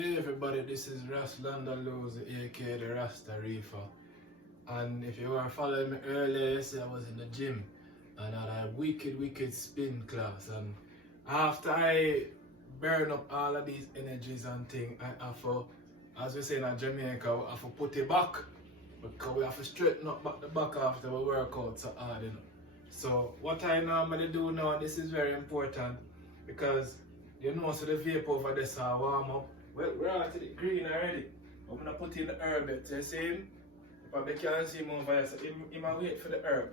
Hey everybody, this is Ras Release, aka the Rasta Reefer. And if you were following me earlier, yesterday I was in the gym and I had a wicked spin class. And after I burn up all of these energies and things, I have to, as we say in Jamaica, I have to put it back. Because we have to straighten up back the back after we work out so hard, you know. So what I normally do now, this is very important because you know, so the vape over this are warm up. Well, we're at the green already. I'm gonna put in the herb. You see him? You probably can't see him over there, so he might wait for the herb.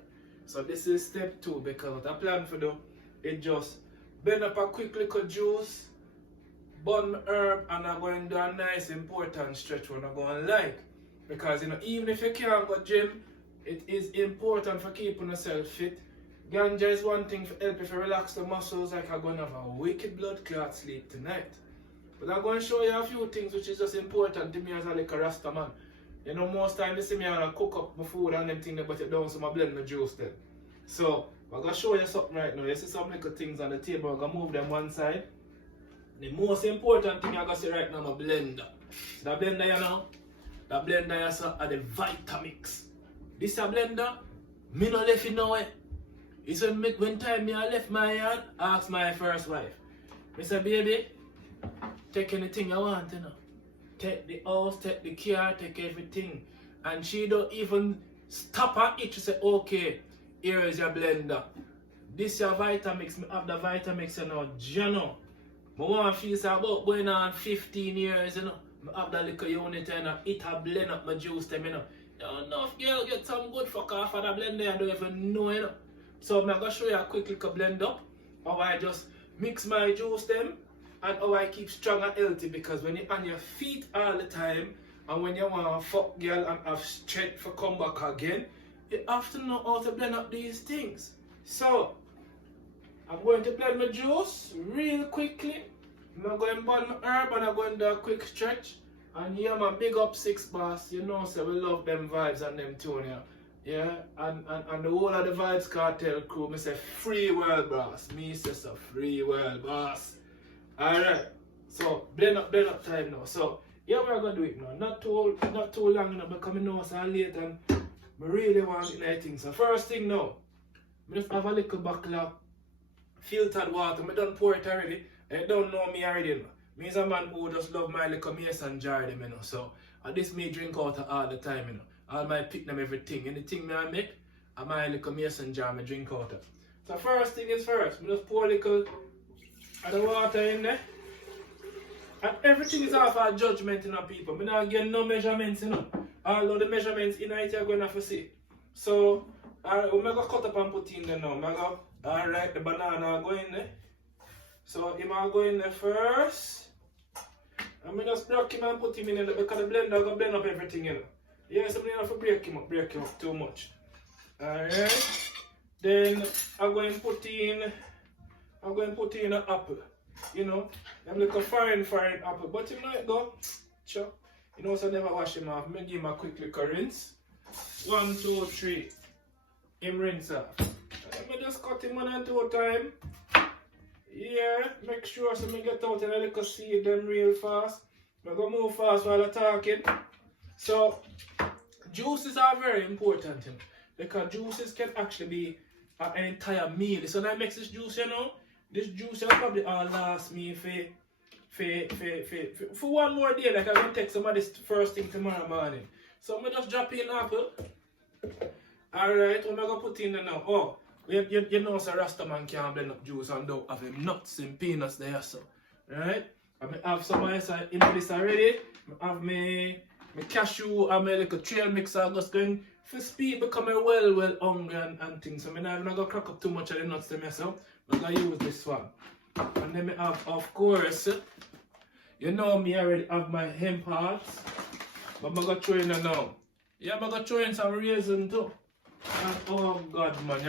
So this is step 2 because what I plan for do is just blend up a quick little juice, burn my herb, and I'm going to do a nice important stretch when I'm going light. Because you know, even if you can't go gym, it is important for keeping yourself fit. Ganja is one thing for help if you relax the muscles, like I'm going to have a wicked blood clot sleep tonight. But I'm going to show you a few things which is just important to me as a little Rasta man. You know, most time they see me and I cook up my food and them things, but it down, so I blend my juice then. So, I'm going to show you something right now. You see some little things on the table, I'm going to move them one side. The most important thing I'm going to see right now is my blender. The blender, you know, the blender is the Vitamix. This a blender, me no left it nowhere. It's when time me I left my yard, I asked my first wife. I said, baby, take anything you want, you know. Take the house, take the car, take everything. And she don't even stop at it. She said, okay, here is your blender. This is your Vitamix. I have the Vitamix, you know, Jano. I want to feel about going on 15 years, you know. I have that little unit and it a blend up my juice, them, you know. You don't know if girl get some good fuck off of the blender, I don't even know, you know. So I'm going to show you a quick little blend up. How I just mix my juice them. And how I keep strong and healthy, because when you're on your feet all the time and when you want to fuck girl and have strength for come back again, you have to know how to blend up these things. So I'm going to blend my juice real quickly. I'm going to burn my herb and I'm going to do a quick stretch. And here my big up 6 boss, you know, so we love them vibes and them tune, yeah. And the whole of the Vibes Cartel crew, me say free world boss. Me say so free world boss. Alright, so blend up time now. So yeah, we're gonna do it now. Not too long now, because I know it's late and I really want to do things. So first thing now, I just have a little bottle of filtered water. I don't pour it already. I don't know me already. You know. Me is a man who just love my little mason jar them, you know. So this me drink out all the time, you know. All my pick them everything. Anything me I make, I my little mason jar me drink out of. So first thing is first, I just pour a little of the water in there. And everything is off our judgment, you know, people. I'm not getting no measurements, you know. Although the measurements in it you're going to have to see. So, alright, we're going to cut up and put in there now. Alright, the banana go in there. So, I'm going to go in there first. I'm going to just block him and put him in there because the blender is going to blend up everything, you know. Yeah, so I'm going to have to break him up too much. Alright. Then, I'm going to put in an apple, you know. I'm like a foreign apple, but you might go, sure. You know, so I never wash him off. I'm going to give him a quick little rinse. 1, 2, 3. Him rinse off. Let me just cut him 1 and 2 times. Yeah, make sure so I get out and I little see them real fast. I'm going to move fast while I'm talking. So, juices are very important, you know, because juices can actually be an entire meal. So when I make this juice, you know, this juice will probably all last me for one more day. Like I'm going to take some of this first thing tomorrow morning. So I'm going to just drop in apple. Alright, what am I going to put in there now? Oh, you know, so Rasta man can't blend up juice and don't have him nuts and peanuts there. So, right? I have some ice in this already. I have my cashew and my little trail mix. I'm just going for speed, becoming well hungry and things. So I'm not going to crack up too much of the nuts to myself. I'm going to use this one. And then I have, of course, you know me already have my hemp hearts. But I'm going to throw in it now. Yeah, I'm going to throw in some raisin too. And oh God, man,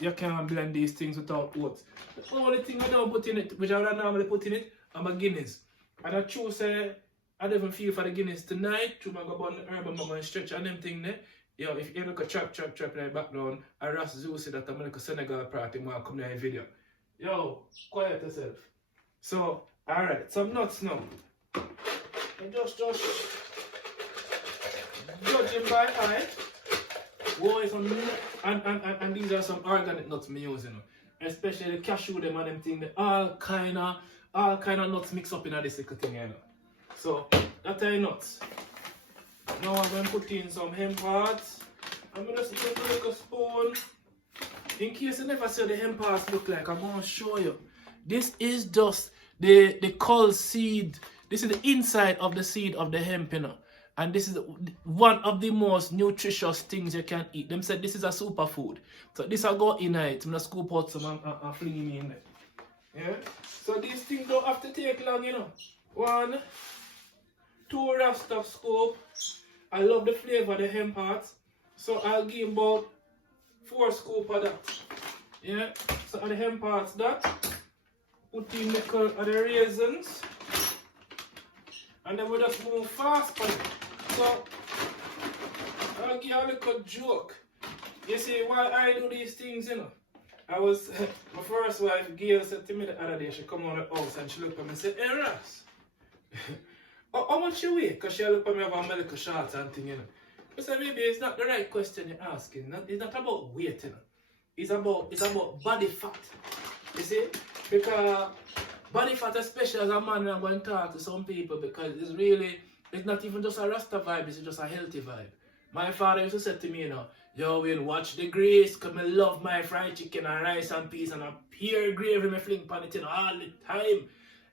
you can't blend these things without oats. The only thing I don't put in it, which I would normally put in it, are my Guinness. And I choose, I don't even feel for the Guinness tonight. I'm going to go on the herb and I'm going to stretch and them thing there. Yo, if you look at trap in the background, I Ras Release that I'm like a Senegal party when I come to the video. Yo, quiet yourself. So, alright, some nuts now. just judging by eye. Boy, and these are some organic nuts me using, especially the cashew them and them thing. All kind of nuts mixed up in this little thing, you know. So that are nuts. Now I'm going to put in some hemp parts. I'm going to just take a little spoon. In case you never see the hemp parts look like, I'm going to show you. This is just the cull seed. This is the inside of the seed of the hemp, you know. And this is one of the most nutritious things you can eat. Them said this is a superfood. So this I go in it. I'm going to scoop out some and fling me in there. Yeah? So these things don't have to take long, you know. 1, 2 rasta scoop. I love the flavor of the hemp parts. So I'll give about 4 scoop of that. Yeah? So on the hemp parts that. Put in the raisins. And then we just move fast on it. So, I'll give you a little joke. You see, why I do these things, you know, my first wife, Gail, said to me the other day, she come on the house and she looked at me and said, "Hey, Ras, how much you weigh?" Because she looked at me about my little shorts and thing, you know. I said, "Maybe it's not the right question you're asking. It's not about weight, you know. It's about body fat. You see? Because body fat, especially as a man, I'm going to talk to some people because it's not even just a Rasta vibe, it's just a healthy vibe. My father used to say to me, you know, "Yo, we'll watch the grease, because I love my fried chicken and rice and peas and a pure gravy, me fling pan it, you know, all the time."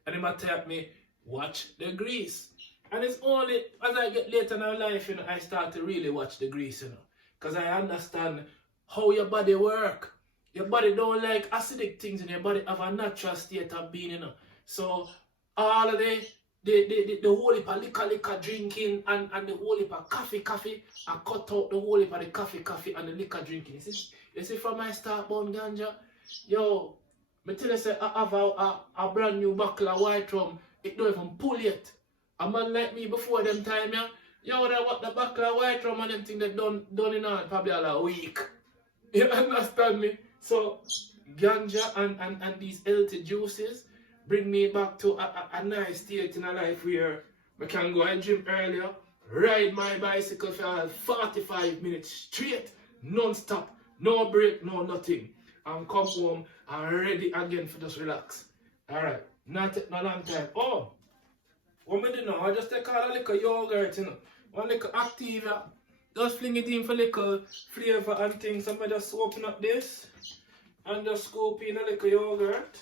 And he might tell me, "Watch the grease." And it's only as I get later in my life, you know, I start to really watch the grease, you know. Because I understand how your body work. Your body don't like acidic things and your body have a natural state of being, you know. So all of the whole heap of liquor drinking and the whole heap of coffee, I cut out the whole heap of the coffee and the liquor drinking. You see from my start born ganja, yo, me tell you say I have a brand new bottle of white rum, it don't even pull yet. A man like me before them time, yeah, yo, that what the bottle of white rum and them thing that done in all probably all a week. You understand me? So ganja and these healthy juices bring me back to a nice state in a life where I can go and gym earlier, ride my bicycle for 45 minutes straight, non-stop, no break, no nothing, and come home and ready again for just relax. Alright, not take no long time. Oh, what I do now, I just take all a little yogurt, you know, one little Activa, just fling it in for little flavor and things. So I just open up this and just scoop in a little yogurt.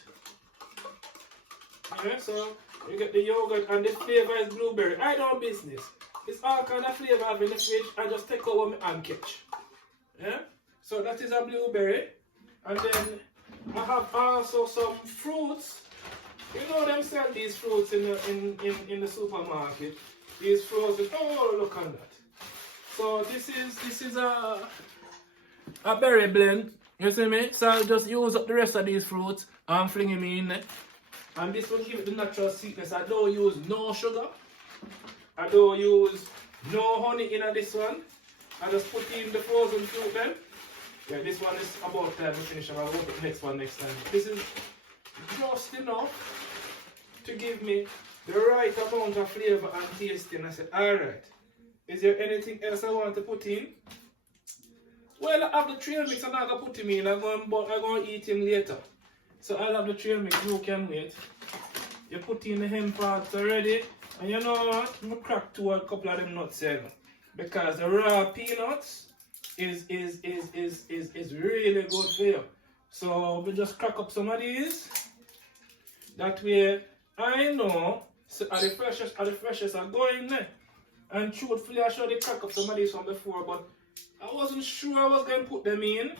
Yeah, so you get the yogurt and the flavor is blueberry. I don't business. It's all kind of flavor I have in the fridge. I just take out what I catch. Yeah? So that is a blueberry. And then I have also some fruits. You know them sell these fruits in the supermarket. These fruits, oh look at that. So this is a berry blend. You see me? So I'll just use up the rest of these fruits and fling them in there. And this will give it the natural sweetness. I don't use no sugar. I don't use no honey in this one. I just put in the frozen fruit then. Yeah, this one is about time to finish. I'll work the next one next time. This is just enough to give me the right amount of flavor and taste. And I said, alright, is there anything else I want to put in? Well, I have the trail mix and I'm going to put him in. I'm going to eat him later. So I'll have the trail mix, you can wait. You put in the hemp parts already. And you know what? I'm going to crack a couple of them nuts here. Because the raw peanuts is really good for you. So we just crack up some of these. That way I know so are the freshest are going there. And truthfully I showed the crack up some of these from before, but I wasn't sure I was going to put them in.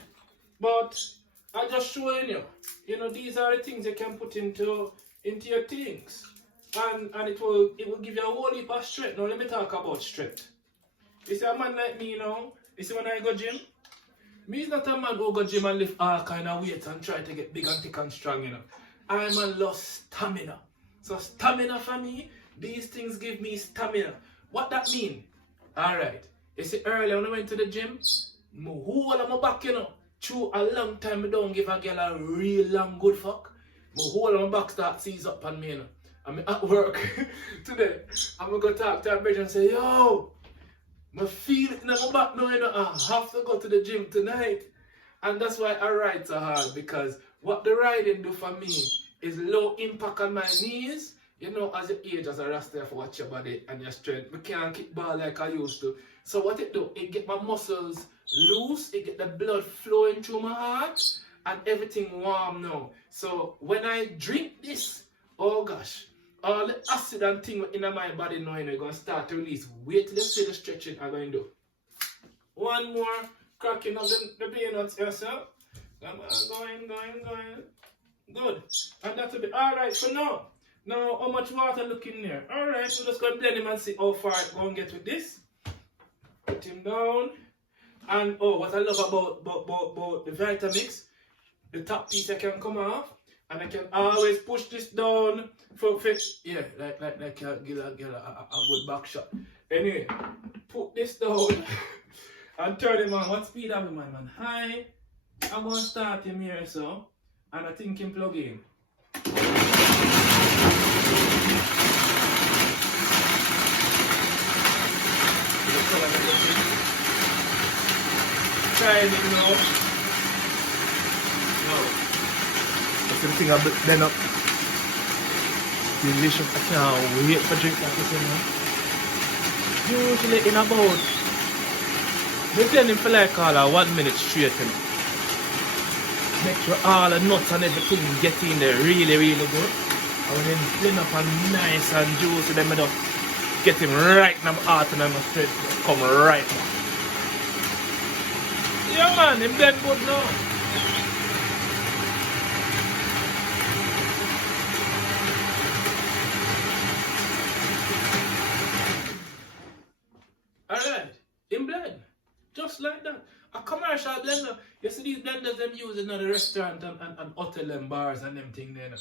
But I just showing you. You know, these are the things you can put into your things. And it will give you a whole heap of strength. Now let me talk about strength. You see a man like me now, you see when I go gym, me is not a man who go gym and lift all kind of weights and try to get big and thick and strong, you know. I'm a lost stamina. So stamina for me, these things give me stamina. What that mean? Alright. You see earlier when I went to the gym, my whole of my back, you know, through a long time I don't give a girl a real long good fuck. My whole of my back start seize up on me, you know. I'm at work today. I'm gonna go talk to a bridge and say, yo, I feel it in my back now, you know, I have to go to the gym tonight. And that's why I ride so hard, because what the riding do for me is low impact on my knees. You know, as you age as a rasta, for watch your body and your strength. I can't kick ball like I used to. So what it do, it get my muscles loose, it get the blood flowing through my heart, and everything warm now. So when I drink this, oh gosh, all the acid and thing in my body now, you know, gonna start to release. Wait till you see the stretching I'm going to do. One more cracking of the peanuts yourself. Come on, going. Good. And that will be alright for now. Now, how much water look in there? Alright, so just go and blend him and see how far it go and get with this. Put him down. And oh, what I love about the Vitamix, the top piece I can come off, and I can always push this down for yeah, like a good back shot. Anyway, put this down and turn him on. What speed am I, man? High. I'm gonna start him here, so, and I think him plug in. Try it now. No. That's the thing I blend up. Delicious. I can't wait for drink like this, you know. Usually in about, we blend him for like all 1 minute straight, you know. Make sure all the nuts and everything get in there really, really good. And then blend up and nice and juicy, then I just get him right in my heart and I'm straight come right back. Yeah man, him blend good now. Alright, him blend. Just like that. A commercial blender. You see these blenders them use in the restaurant and hotel and bars and them thing there.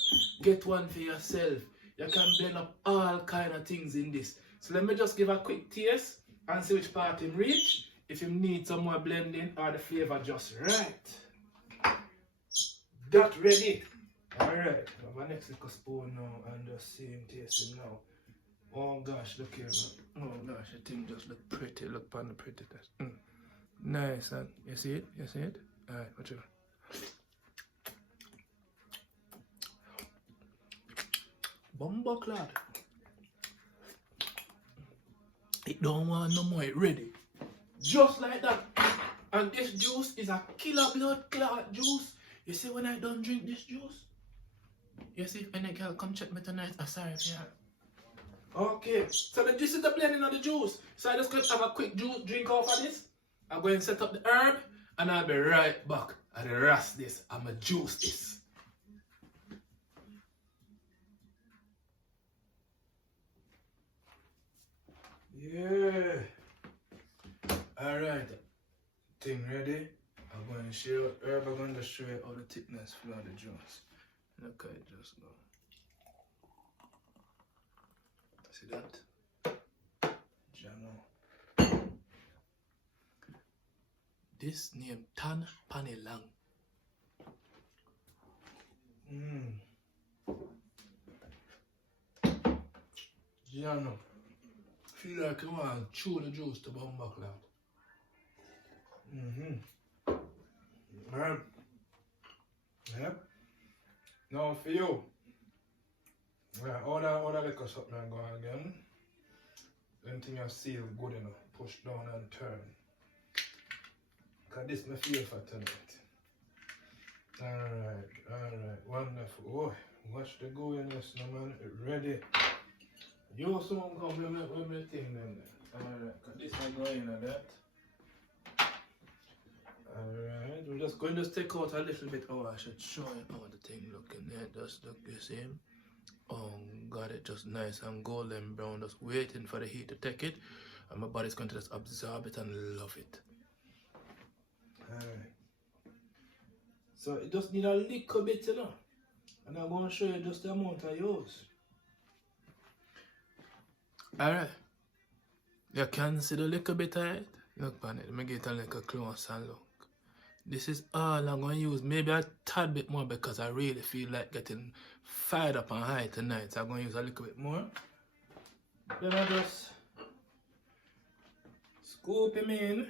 Get one for yourself. You can blend up all kind of things in this. So let me just give a quick taste and see which part him reach. If you need some more blending or the flavor just right. That ready. Alright. I have a next little spoon now and just see him tasting now. Oh gosh, look here, man. Oh gosh, the thing just look pretty. Look upon the prettiness. Nice, and you see it? You see it? Alright, watch it. Bomboclat. It don't want no more, it ready. Just like that. And this juice is a killer blood clot juice. You see when I don't drink this juice? You see if any girl come check me tonight, I'm sorry if you are. Okay, so this is the blending of the juice. So I just gonna have a quick juice drink off of this. I'm going to set up the herb and I'll be right back. I'll ras this. I'm going to juice this. Yeah. Alright. Thing ready. I'm going to show you herb. I'm going to show you how the thickness flow the juice. Look how it just go. See that? Jano. This name Tan Panelang. Giano. Feel like you want to chew the juice to bomboclat. Right. Yep. Now for you. Yeah, order liquor something and go again. Anything you seal good enough. Push down and turn. Cause this my feel for tonight. Alright, wonderful. Oh, watch the goiness now, man. Ready. You soon come with me thing then. Alright, cause this I go in at that. Alright, we're just going to take out a little bit. Oh, I should show you how the thing looking there. Just look the same. Oh, got it just nice and golden brown. Just waiting for the heat to take it. And my body's going to just absorb it and love it. Alright. So it just need a little bit, you know. And I'm going to show you just the amount I use. Alright. You can see the little bit of it. Look on it. Let me get a little close and look. This is all I'm going to use. Maybe a tad bit more because I really feel like getting fired up and high tonight. So I'm going to use a little bit more. Then I just scoop him in.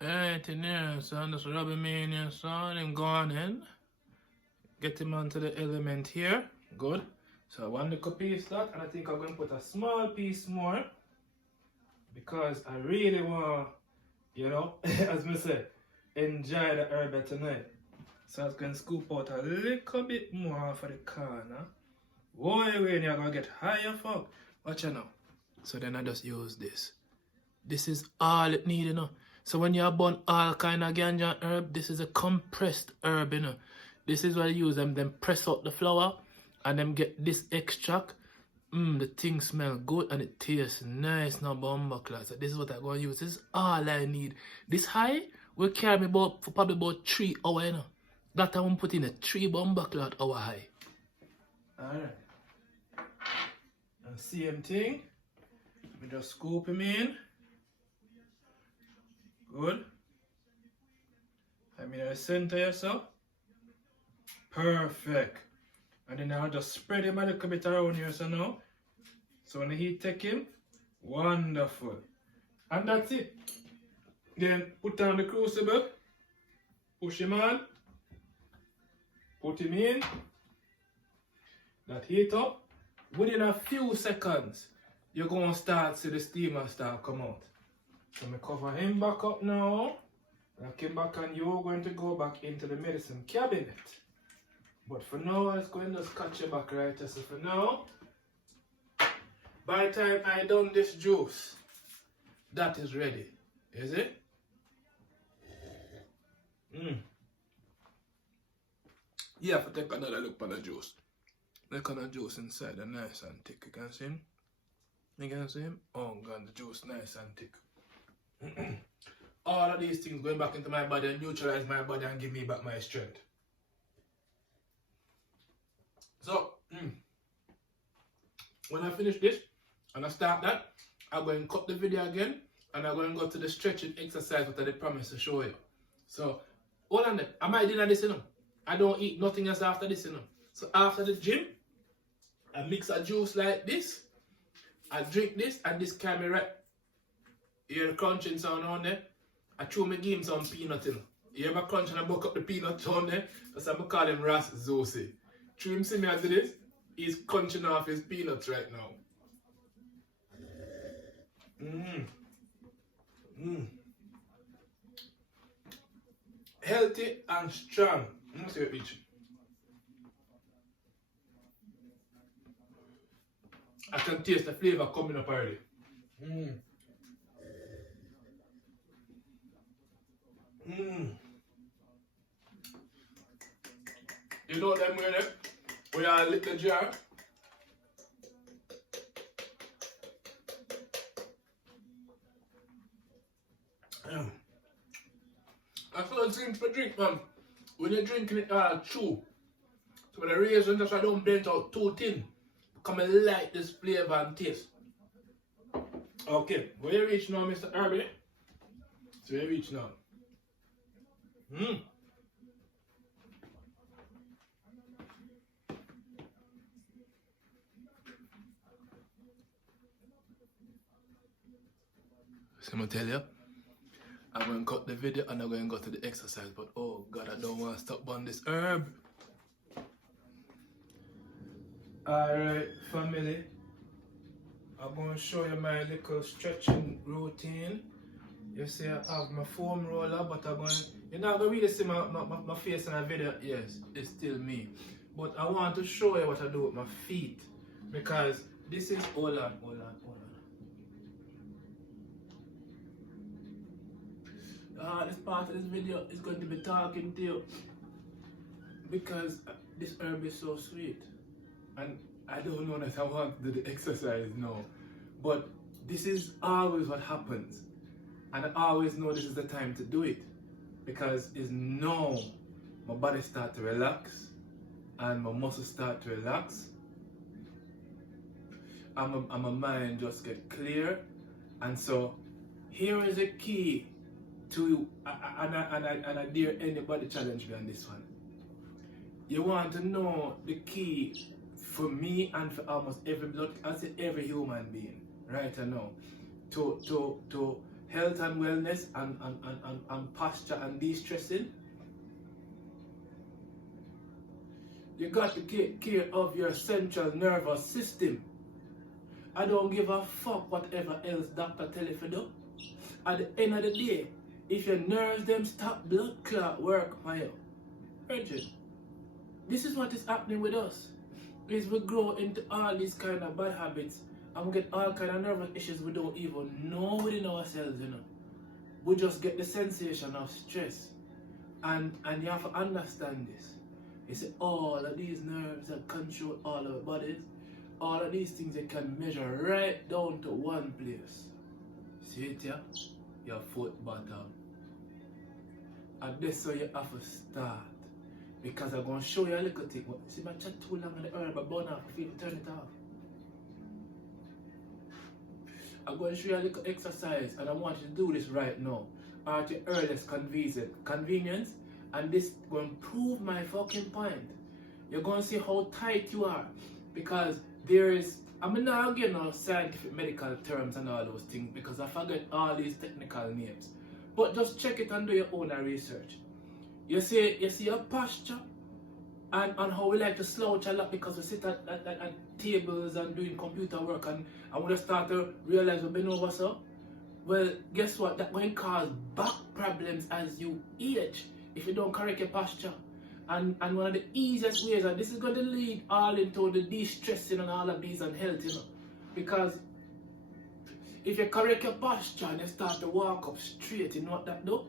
Right in there. So I'm just rubbing him in here, son, and going in. Get him onto the element here. Good. So one little piece that, and I think I'm going to put a small piece more because I really want, you know, as I say, enjoy the herb tonight. So I was going to scoop out a little bit more for the corner. Boy, when you're going to get higher, fuck. Watch it now. So then I just use this. This is all it needs, you know. So when you burn all kind of ganja herb, this is a compressed herb, you know. This is what I use them. Then press out the flower and then get this extract. The thing smells good and it tastes nice now, bomboclat. So this is what I'm going to use. This is all I need. This high will carry me for probably about 3 hours, you know. That I'm put in a 3 bomboclat hour high. Alright. And same thing. We just scoop him in. Good. I'm in the center here, so. Perfect. And then I'll just spread him a little bit around here, so now. So when the heat take him, wonderful. And that's it. Then put on the crucible, push him on, put him in, that heat up. Within a few seconds, you're going to start see the steamer start come out. So I cover him back up now, lock him back, and you're going to go back into the medicine cabinet. But for now, let's go and just catch you back right here. So for now, by the time I done this juice, that is ready. Is it? You have to take another look at the juice. Look at the juice inside, the nice and thick. You can see him? You can see him? Oh God, the juice nice and thick. All of these things going back into my body and neutralize my body and give me back my strength. So, when I finish this and I start that, I'm going to cut the video again and I'm going to go to the stretching exercise that I promised to show you. So, hold on there. I might dinner this, you know. I don't eat nothing else after this, you know. So, after the gym, I mix a juice like this. I drink this and this can be right. You hear the crunching sound on there? I chew me give him some peanut, you know. You ever crunch and I buck up the peanut on there? That's why I call him Ras Release. True him see me as it is, he's crunching off his peanuts right now. Healthy and strong. Let me see what each. I can taste the flavor coming up already. You know them way there? We are a little jar. That's what I'm saying for drink, man. When you're drinking it all chew. So when the raisin just I don't blend out too thin. Come and like this flavor and taste. Okay, where you reach now, Mr. Herbie? So where you reach now? So I'm going to tell you, I'm going to cut the video and I'm going to go to the exercise, but oh God, I don't want to stop on this herb. Alright, family, I'm going to show you my little stretching routine. You see I have my foam roller, but I'm going to, you're not going to really see my face in a video. Yes, it's still me. But I want to show you what I do with my feet. Because this is, hold on. This part of this video is going to be talking to you. Because this herb is so sweet. And I don't know that I want to do the exercise now. But this is always what happens. And I always know this is the time to do it. Because it's now my body starts to relax. And my muscles start to relax. And my mind just get clear. And so here is a key to and I dare anybody challenge me on this one. You want to know the key for me and for almost every human being right now to health and wellness and posture and de-stressing. You got to take care of your central nervous system. I don't give a fuck whatever else doctor tell you to do. At the end of the day, if your nerves them stop blood clot work for you, Virgin, this is what is happening with us. Is we grow into all these kind of bad habits and we get all kind of nervous issues we don't even know within ourselves, you know. We just get the sensation of stress. And you have to understand this. You see, all of these nerves that control all our bodies, all of these things they can measure right down to one place. See it here? Your foot bottom. And this is where you have to start. Because I'm going to show you a little thing. See, my chat too long on the herb, I burn off, I feel turn it off. I'm going to show you a little exercise, and I want you to do this right now. At your earliest convenience, and this is going to prove my fucking point. You're going to see how tight you are. Because there is, I'm not getting no scientific medical terms and all those things, because I forget all these technical names. But just check it and do your own research. You see your posture and how we like to slouch a lot because we sit at tables and doing computer work and we start to realize we've been over so. Well, guess what? That's going to cause back problems as you age if you don't correct your posture. And one of the easiest ways, and this is going to lead all into the de-stressing and all of these and health, you know. Because if you correct your posture and you start to walk up straight, you know what that do?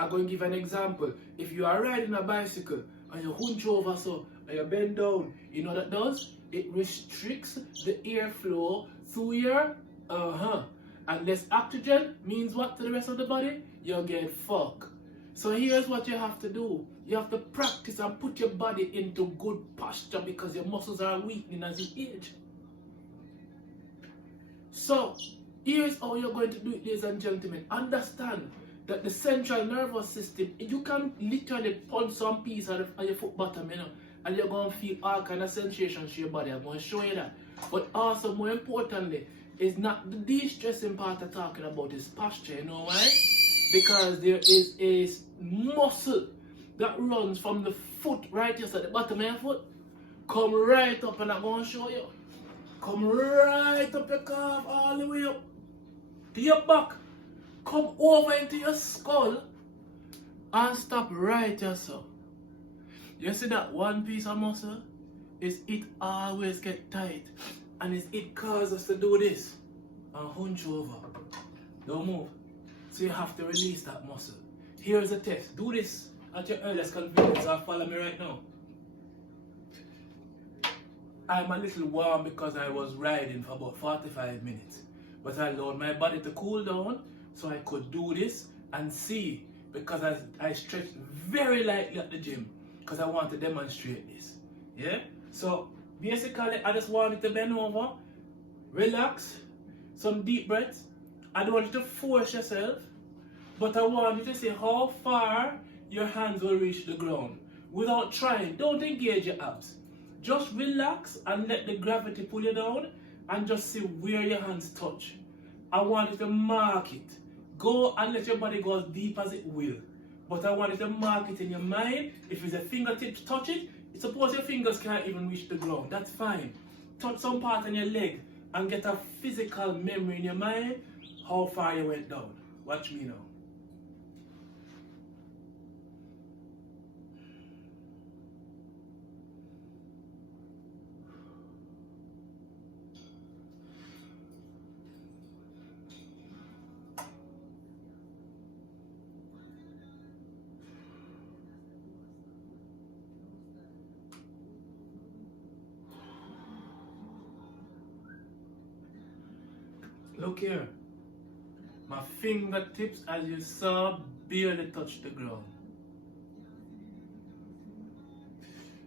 I'm going to give an example. If you are riding a bicycle and you hunch over so and you bend down, you know what that does? It restricts the airflow through your and less oxygen means what to the rest of the body? You'll get fucked. So here's what you have to do. You have to practice and put your body into good posture because your muscles are weakening as you age. So here's how you're going to do it, ladies and gentlemen. Understand that the central nervous system, you can literally punch some piece of your foot bottom, you know, and you're going to feel all kind of sensations to your body. I'm going to show you that. But also, more importantly, is not the de-stressing part I'm talking about, is posture, you know why? Because there is a muscle that runs from the foot right here, so the bottom of your foot, come right up, and I'm going to show you. Come right up your calf, all the way up to your back. Come over into your skull and stop right here, so. You see that one piece of muscle? It always get tight. And it causes us to do this. And hunch over. Don't move. So you have to release that muscle. Here's a test. Do this at your earliest convenience or follow me right now. I'm a little warm because I was riding for about 45 minutes. But I allowed my body to cool down so I could do this and see, because I stretched very lightly at the gym because I want to demonstrate this. Yeah? So basically I just want you to bend over, relax, some deep breaths. I don't want you to force yourself, but I want you to see how far your hands will reach the ground without trying. Don't engage your abs. Just relax and let the gravity pull you down and just see where your hands touch. I want you to mark it. Go and let your body go as deep as it will. But I want you to mark it in your mind. If it's a fingertips, touch it. Suppose your fingers can't even reach the ground. That's fine. Touch some part on your leg and get a physical memory in your mind how far you went down. Watch me now. Look here. My fingertips, as you saw, barely touched the ground.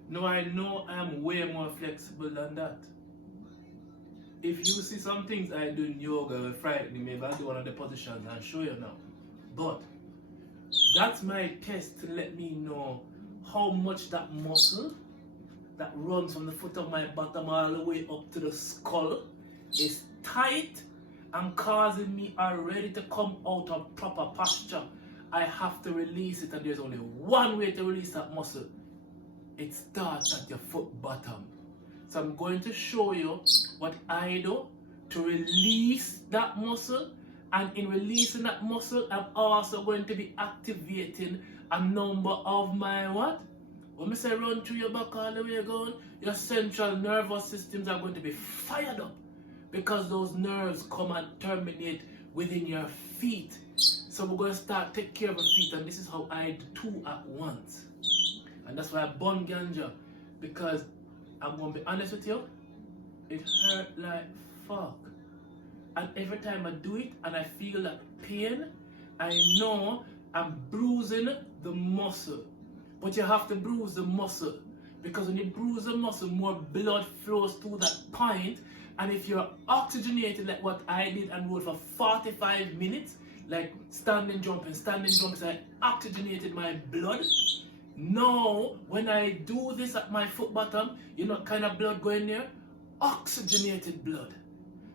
Now I know I'm way more flexible than that. If you see some things I do in yoga will frighten me, if I do one of the positions, I'll show you now. But That's my test to let me know how much that muscle that runs from the foot of my bottom all the way up to the skull is tight and causing me already to come out of proper posture. I have to release it, and there's only one way to release that muscle. It starts at your foot bottom. So I'm going to show you what I do to release that muscle, and in releasing that muscle, I'm also going to be activating a number of my what? When I say run through your back all the way going, your central nervous systems are going to be fired up because those nerves come and terminate within your feet. So we're going to start take care of the feet, and this is how I do two at once. And that's why I burn ganja, because I'm going to be honest with you, it hurt like fuck. And every time I do it and I feel that pain, I know I'm bruising the muscle. But you have to bruise the muscle, because when you bruise the muscle, more blood flows through that point. And if you're oxygenated like what I did and rode for 45 minutes, like standing, jumping, so I oxygenated my blood. Now, when I do this at my foot bottom, you know what kind of blood going there? Oxygenated blood.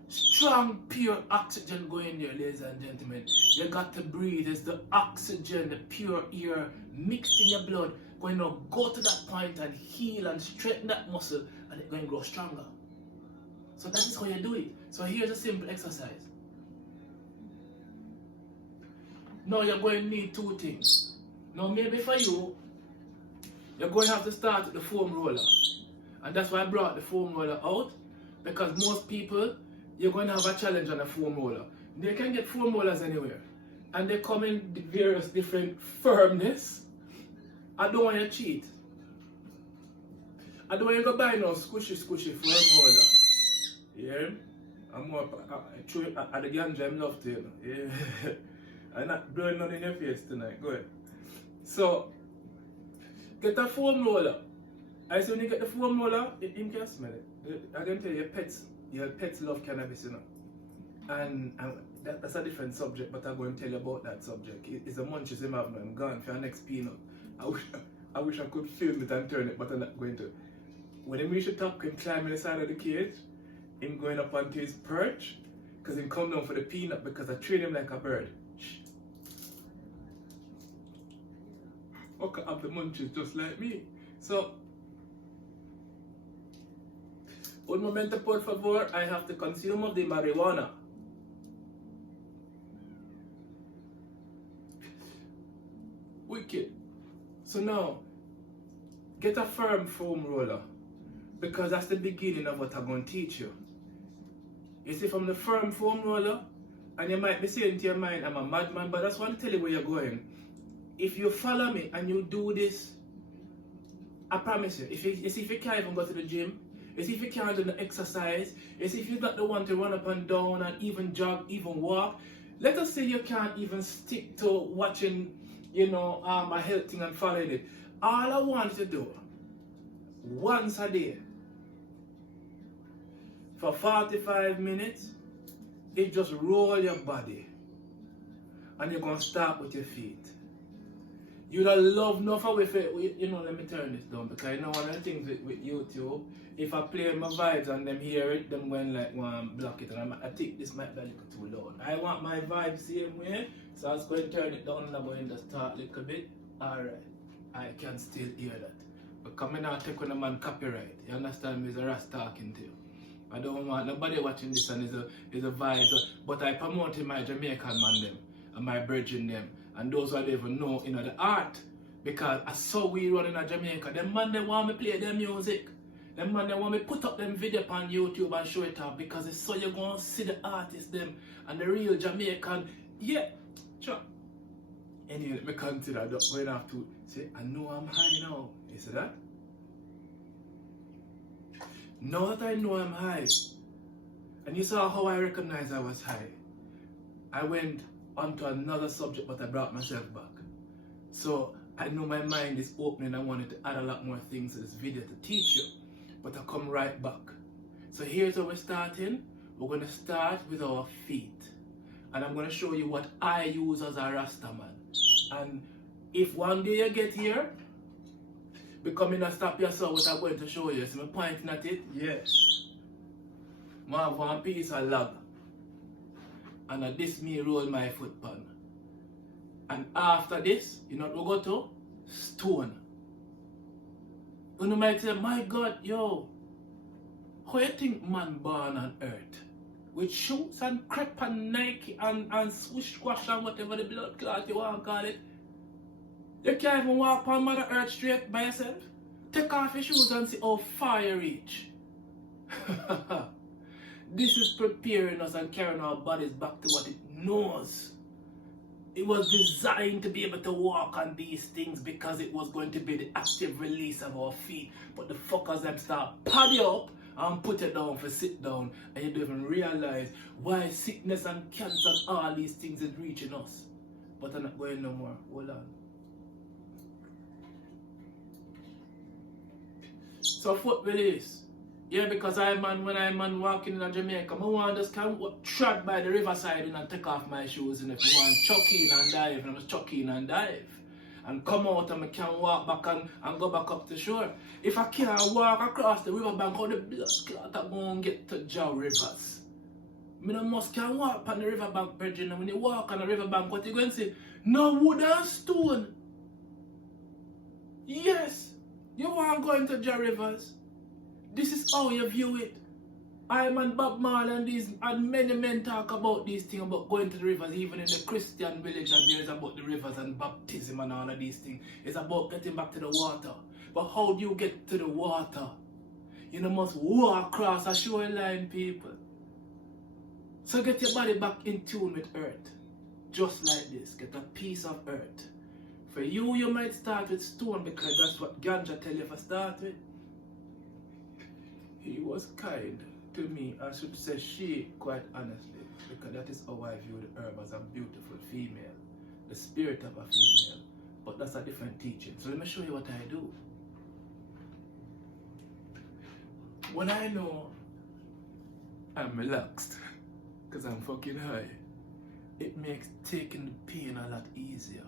Strong, pure oxygen going there, ladies and gentlemen. You got to breathe. It's the oxygen, the pure air mixed in your blood going to go to that point and heal and straighten that muscle, and it's going to grow stronger. So that is how you do it. So here's a simple exercise. Now you're going to need two things. Now maybe for you, you're going to have to start with the foam roller. And that's why I brought the foam roller out, because most people, you're going to have a challenge on a foam roller. They can get foam rollers anywhere, and they come in various different firmness. I don't want you to cheat. I don't want you to go buy no squishy foam roller. Yeah? I'm more at the ganja, I'm love to, you know. Yeah. I'm not blowing none in your face tonight. Go ahead. So, get a foam roller. I say when you get the foam roller, you can smell it. I can tell you, your pets love cannabis, you know. And that's a different subject, but I'm going to tell you about that subject. It's the munchies him have now. I'm gone for your next peanut. I wish I could film it and turn it, but I'm not going to. When he reach the top, he climb in the side of the cage, him going up onto his perch, because he come down for the peanut, because I train him like a bird. Okay, have the munchies just like me. So, un momento por favor, I have to consume of the marijuana. Wicked. So now, get a firm foam roller, because that's the beginning of what I'm going to teach you. You see, from the firm foam roller, and you might be saying to your mind, I'm a madman, but that's want to tell you where you're going. If you follow me and you do this, I promise you, if you can't even go to the gym, if you can't do the exercise, if you're not the one to run up and down and even jog, even walk, let us say you can't even stick to watching, you know, a health thing and following it. All I want you to do, once a day, for 45 minutes, is just roll your body. And you're going to start with your feet. You don't love enough with it, you know, let me turn this down, because I know one of the things with YouTube, if I play my vibes and them hear it, them going like one block it, and I think this might be a little too loud. I want my vibe same way, so I was going to turn it down and I'm going to start a little bit. Alright, I can still hear that. But coming out take when a man copyright, you understand me, it's a Ras talking to you. I don't want nobody watching this and is a vibe, but I promoting my Jamaican man them and my brethren them. And those who don't even know, you know, the art. Because I saw we run in Jamaica. Them man they want me play their music. Them man they want me put up them video on YouTube and show it off. Because it's so you're going to see the artists them and the real Jamaican. Yeah, sure. Anyway, let me consider. I'm going to have to say, I know I'm high now. You see that? Now that I know I'm high, and you saw how I recognized I was high, I went onto another subject, but I brought myself back. So I know my mind is opening. I wanted to add a lot more things to this video to teach you, but I come right back. So here's where we're starting. We're going to start with our feet, and I'm going to show you what I use as a Rasta man. And If one day you get here, becoming a stop yourself what I'm going to show you. See me pointing at it? Yes. I have one piece of log. And this me roll my foot pan. And after this, you know what we go to? Stone. You might say, my God, yo, how you think man born on earth? With shoes and crepe and Nike and swish squash and whatever the blood clot you want to call it. You can't even walk on Mother Earth straight by yourself. Take off your shoes and see how far you reach. This is preparing us and carrying our bodies back to what it knows. It was designed to be able to walk on these things because it was going to be the active release of our feet. But the fuckers them start pad you up and put it down for sit down, and you don't even realize why sickness and cancer and all these things is reaching us. But I'm not going no more. Hold on. So foot release. Yeah, because when I'm walking in Jamaica, I want to just come trot by the riverside and take off my shoes, and if I want chuck in and dive, and I must chuck in and dive. And come out and I can walk back and go back up the shore. If I can't walk across the riverbank, how the blood clot I go and get to Jaw Rivers? I must can walk on the riverbank, brethren, and when you walk on the riverbank, what you going to see? No wood and stone. Yes, you want to go into Jaw Rivers. This is how you view it. I and Bob Marley and many men talk about these things about going to the rivers, even in the Christian village, and there's about the rivers and baptism and all of these things. It's about getting back to the water. But how do you get to the water? You must walk across a shoreline, people. So get your body back in tune with earth. Just like this. Get a piece of earth. For you, you might start with stone because that's what ganja tell you to start with. He was kind to me, I should say she, quite honestly, because that is how I view the herb, as a beautiful female, the spirit of a female. But that's a different teaching. So let me show you what I do. When I know I'm relaxed, because I'm fucking high, it makes taking the pain a lot easier,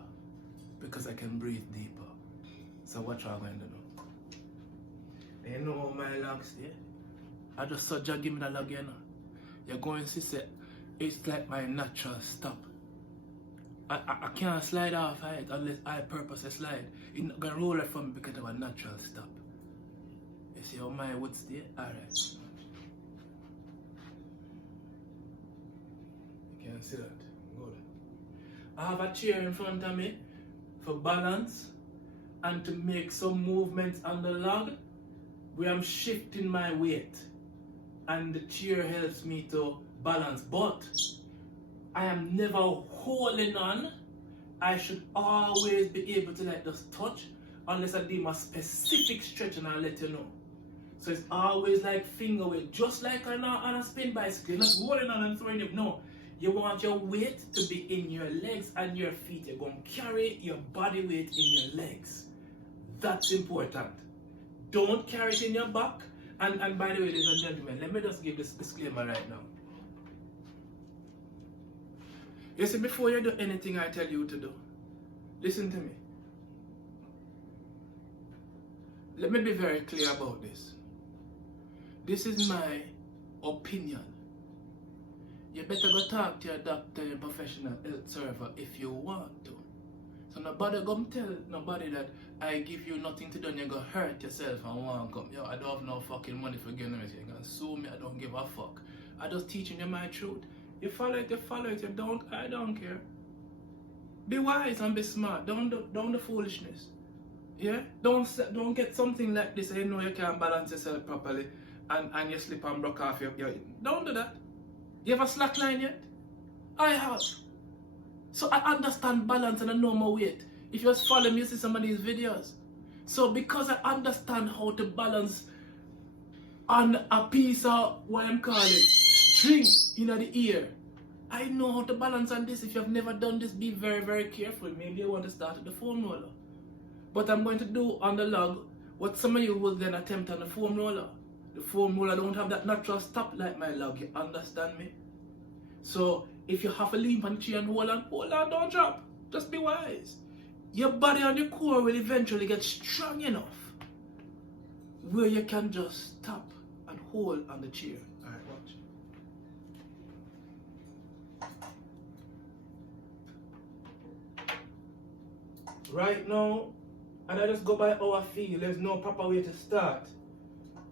because I can breathe deeper. So watch what I'm going to do. You know my legs there? I just saw Jah give me that leg, you know. You're going to see, it's like my natural stop. I can't slide off it unless I purposely slide. It's not going to roll it from me because of a natural stop. You see how my wood stay? Alright. You can see that. Good. I have a chair in front of me for balance and to make some movements on the log where I'm shifting my weight. And the chair helps me to balance, but I am never holding on. I should always be able to like just touch unless I do my specific stretch, and I'll let you know. So it's always like finger weight, just like on a spin bicycle. You're not holding on and throwing it. No, you want your weight to be in your legs and your feet. You're going to carry your body weight in your legs. That's important. Don't carry it in your back. And by the way, ladies and gentlemen, let me just give this disclaimer right now. You see, before you do anything I tell you to do, listen to me. Let me be very clear about this. This is my opinion. You better go talk to your doctor, your professional health server if you want to. So nobody go tell nobody that I give you nothing to do and you go hurt yourself and want to come. Yo, I don't have no fucking money for getting anything. You can sue me, I don't give a fuck. I just teaching you my truth. You follow it, you follow it. You don't, I don't care. Be wise and be smart. Don't do foolishness. Yeah? Don't get something like this and you know you can't balance yourself properly and you slip and broke off your don't do that. You have a slack line yet? I have. So I understand balance and I know my weight. If you just follow me, you see some of these videos. So because I understand how to balance on a piece of what I'm calling string in the ear, I know how to balance on this. If you have never done this, be very, very careful. Maybe you want to start with the foam roller. But I'm going to do on the log what some of you will then attempt on the foam roller. The foam roller don't have that natural stop like my log. You understand me? So if you have a lean on the tree and hold on, don't drop. Just be wise. your body and your core will eventually get strong enough where you can just tap and hold on the chair. Alright, watch. Right now, and I just go by how I feel. There's no proper way to start.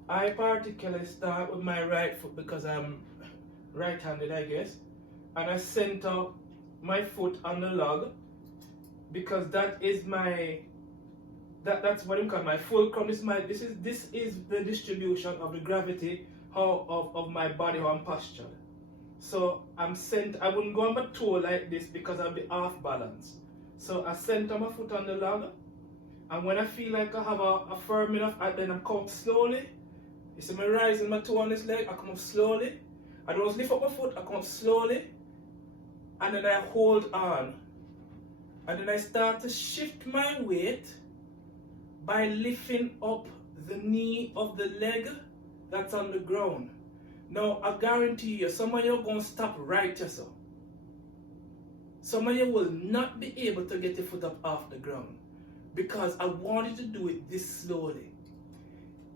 I particularly start with my right foot because I'm right-handed, I guess. And I center my foot on the log because that is my that's what I'm calling my fulcrum. This is the distribution of the gravity of my body, how I'm postured. So I'm center. I wouldn't go on my toe like this because I'll be off balance. So I center my foot on the log, and when I feel like I have a firm enough, then I come up slowly. You see me rising my toe on this leg, I come up slowly. I don't lift up my foot, I come up slowly, and then I hold on. And then I start to shift my weight by lifting up the knee of the leg that's on the ground. Now, I guarantee you, some of you are going to stop right here, so. Some of you will not be able to get your foot up off the ground because I want you to do it this slowly.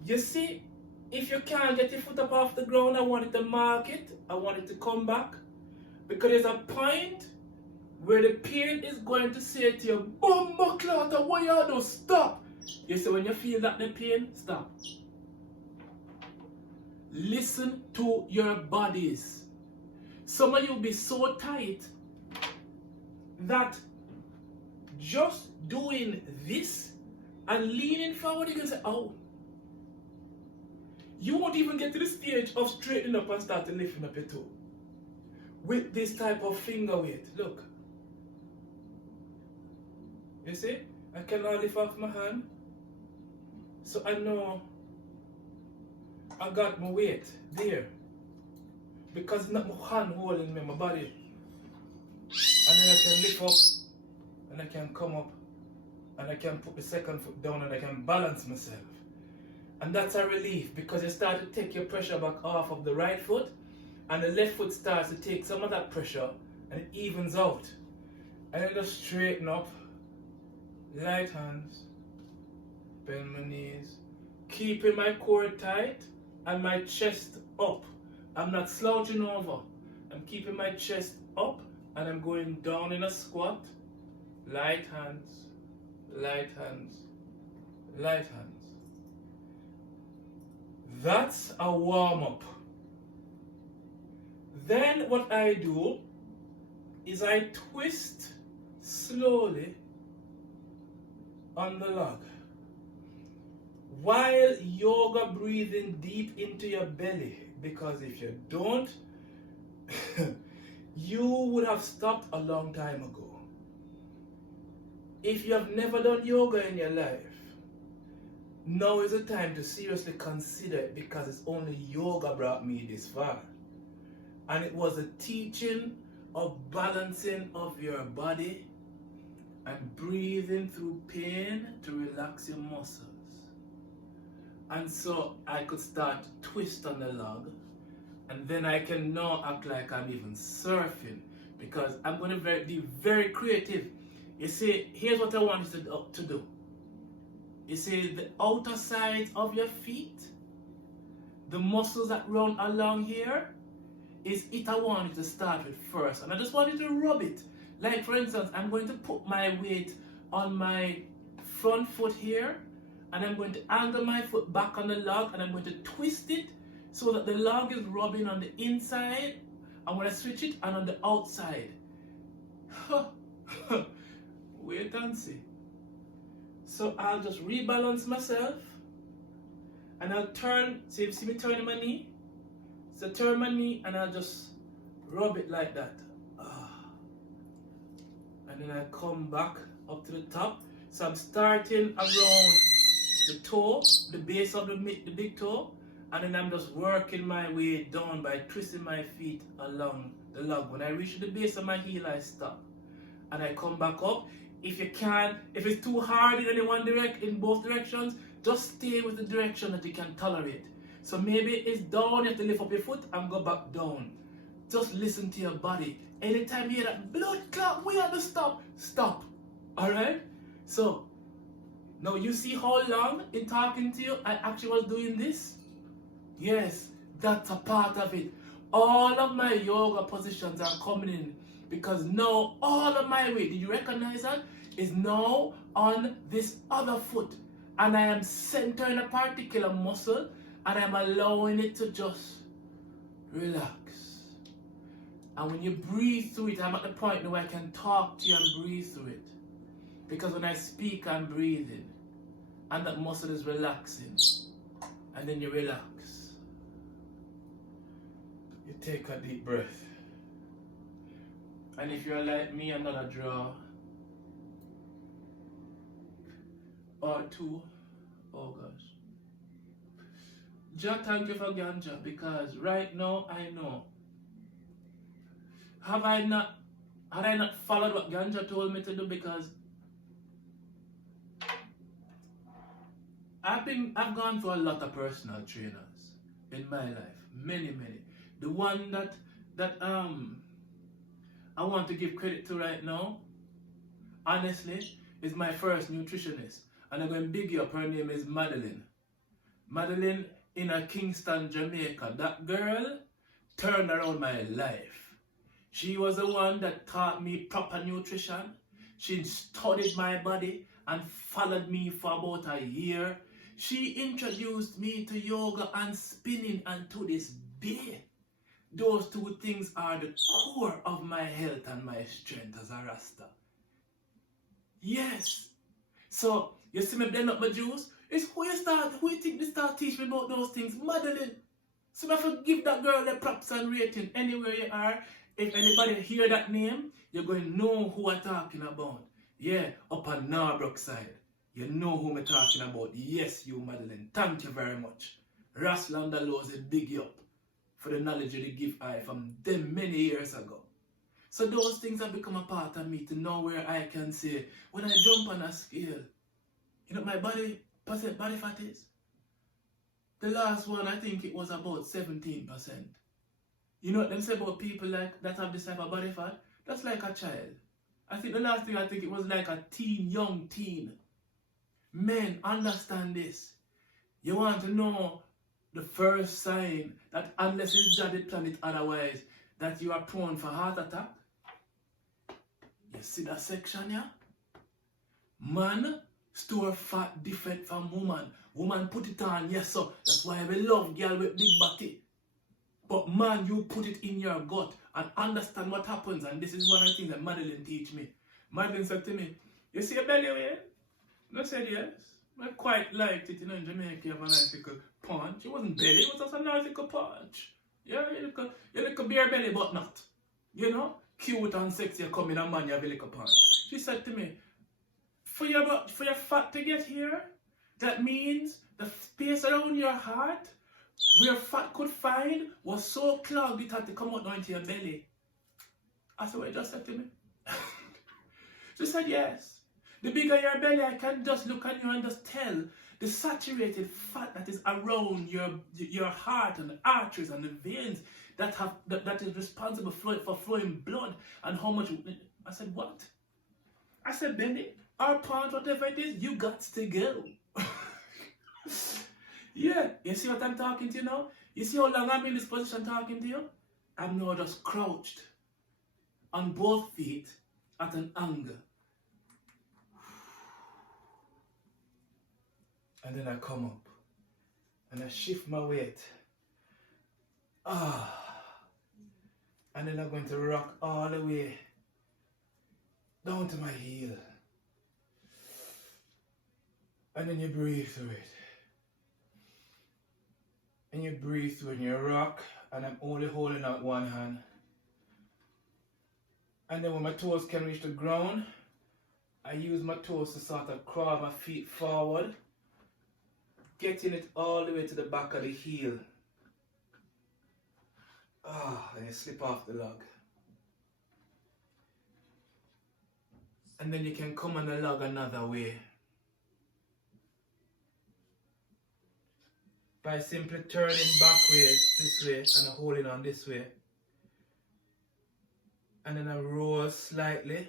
You see, if you can't get your foot up off the ground, I want you to mark it. I want it to come back because there's a point where the pain is going to say to you, bomboclat, why you don't stop? You see, when you feel that the pain, stop. Listen to your bodies. Some of you will be so tight that just doing this and leaning forward, you can say, oh. You won't even get to the stage of straightening up and starting lifting up your toe. With this type of finger weight, look. You see? I cannot lift off my hand. So I know I got my weight there. Because it's not my hand holding me, my body. And then I can lift up, and I can come up, and I can put the second foot down, and I can balance myself. And that's a relief because you start to take your pressure back off of the right foot, and the left foot starts to take some of that pressure, and it evens out. And then just straighten up, light hands, bend my knees, keeping my core tight and my chest up. I'm not slouching over. I'm keeping my chest up, and I'm going down in a squat. Light hands, light hands, light hands. That's a warm-up. Then what I do is I twist slowly on the log while yoga breathing deep into your belly, because if you don't, you would have stopped a long time ago. If you have never done yoga in your life, now is the time to seriously consider it, because it's only yoga brought me this far. And it was a teaching of balancing of your body and breathing through pain to relax your muscles. And so I could start to twist on the log, and then I can now act like I'm even surfing, because I'm going to be very creative. You see, here's what I want you to do. You see, the outer sides of your feet, the muscles that run along here, is it I want you to start with first. And I just want you to rub it. Like, for instance, I'm going to put my weight on my front foot here, and I'm going to angle my foot back on the log, and I'm going to twist it so that the log is rubbing on the inside. I'm going to switch it and on the outside. Wait and see. So I'll just rebalance myself, and I'll turn. See me turning my knee? So turn my knee, and I'll just rub it like that. And then I come back up to the top. So I'm starting around the toe, the base of the big toe, and then I'm just working my way down by twisting my feet along the log. When I reach the base of my heel, I stop, and I come back up. If you can't, if it's too hard in both directions, just stay with the direction that you can tolerate. So maybe it's down, you have to lift up your foot and go back down. Just listen to your body. Anytime you hear that blood clot, we have to stop. Stop. Alright? So, now you see how long in talking to you I actually was doing this? Yes, that's a part of it. All of my yoga positions are coming in because now all of my weight, did you recognize that? Is now on this other foot. And I am centering a particular muscle and I'm allowing it to just relax. And when you breathe through it, I'm at the point now where I can talk to you and breathe through it. Because when I speak, I'm breathing. And that muscle is relaxing. And then you relax. You take a deep breath. And if you're like me, another draw. Or two. Oh gosh. Jah, thank you for ganja, because right now I know. Had I not followed what ganja told me to do, because I've gone through a lot of personal trainers in my life. Many. The one that I want to give credit to right now, honestly, is my first nutritionist. And I'm going to big you up. Her name is Madeline. Madeline in Kingston, Jamaica. That girl turned around my life. She was the one that taught me proper nutrition. She studied my body and followed me for about a year. She introduced me to yoga and spinning, and to this day, those two things are the core of my health and my strength as a Rasta. Yes. So, you see me blend up my juice? It's who you think they start teaching me about those things? Madeline. So I forgive that girl the props and rating anywhere you are. If anybody hear that name, you're going to know who I'm talking about. Yeah, up on Narbrook side. You know who I'm talking about. Yes, you Madeline. Thank you very much. Ras Release big you up for the knowledge you give I from them many years ago. So those things have become a part of me to know where I can say, when I jump on a scale, you know my body fat is? The last one, I think it was about 17%. You know what them say about people like that have this type of body fat? That's like a child. I think the last thing, I think it was like a young teen. Men, understand this. You want to know the first sign that unless it's Jah the planet otherwise, that you are prone for heart attack? You see that section here? Man store fat different from woman. Woman put it on, yes sir. That's why we love girl with big body. But man, you put it in your gut and understand what happens. And this is one of the things that Madeline teach me. Madeline said to me, you see your belly way? I said yes. I quite liked it, you know, in Jamaica you have a nice little punch. It wasn't belly, it was just a nice little punch. Yeah, you little bare belly, but not. You know, cute and sexy, you come in a man, you have a little punch. She said to me, for your fat to get here, that means the space around your heart, where fat could find, was so clogged it had to come out down into your belly. I said, what you just said to me? She said, yes. The bigger your belly, I can just look at you and just tell the saturated fat that is around your heart and the arteries and the veins that is responsible for flowing blood and how much. I said, what? I said, belly, or pound, whatever it is, you got to go. Yeah, you see what I'm talking to you now? You see how long I'm in this position talking to you? I'm now just crouched on both feet at an angle. And then I come up and I shift my weight. And then I'm going to rock all the way down to my heel. And then you breathe through it. And you breathe through it and you rock, and I'm only holding out one hand. And then when my toes can reach the ground, I use my toes to sort of crawl my feet forward, getting it all the way to the back of the heel. And you slip off the log. And then you can come on the log another way. By simply turning backwards this way and holding on this way. And then I roll slightly.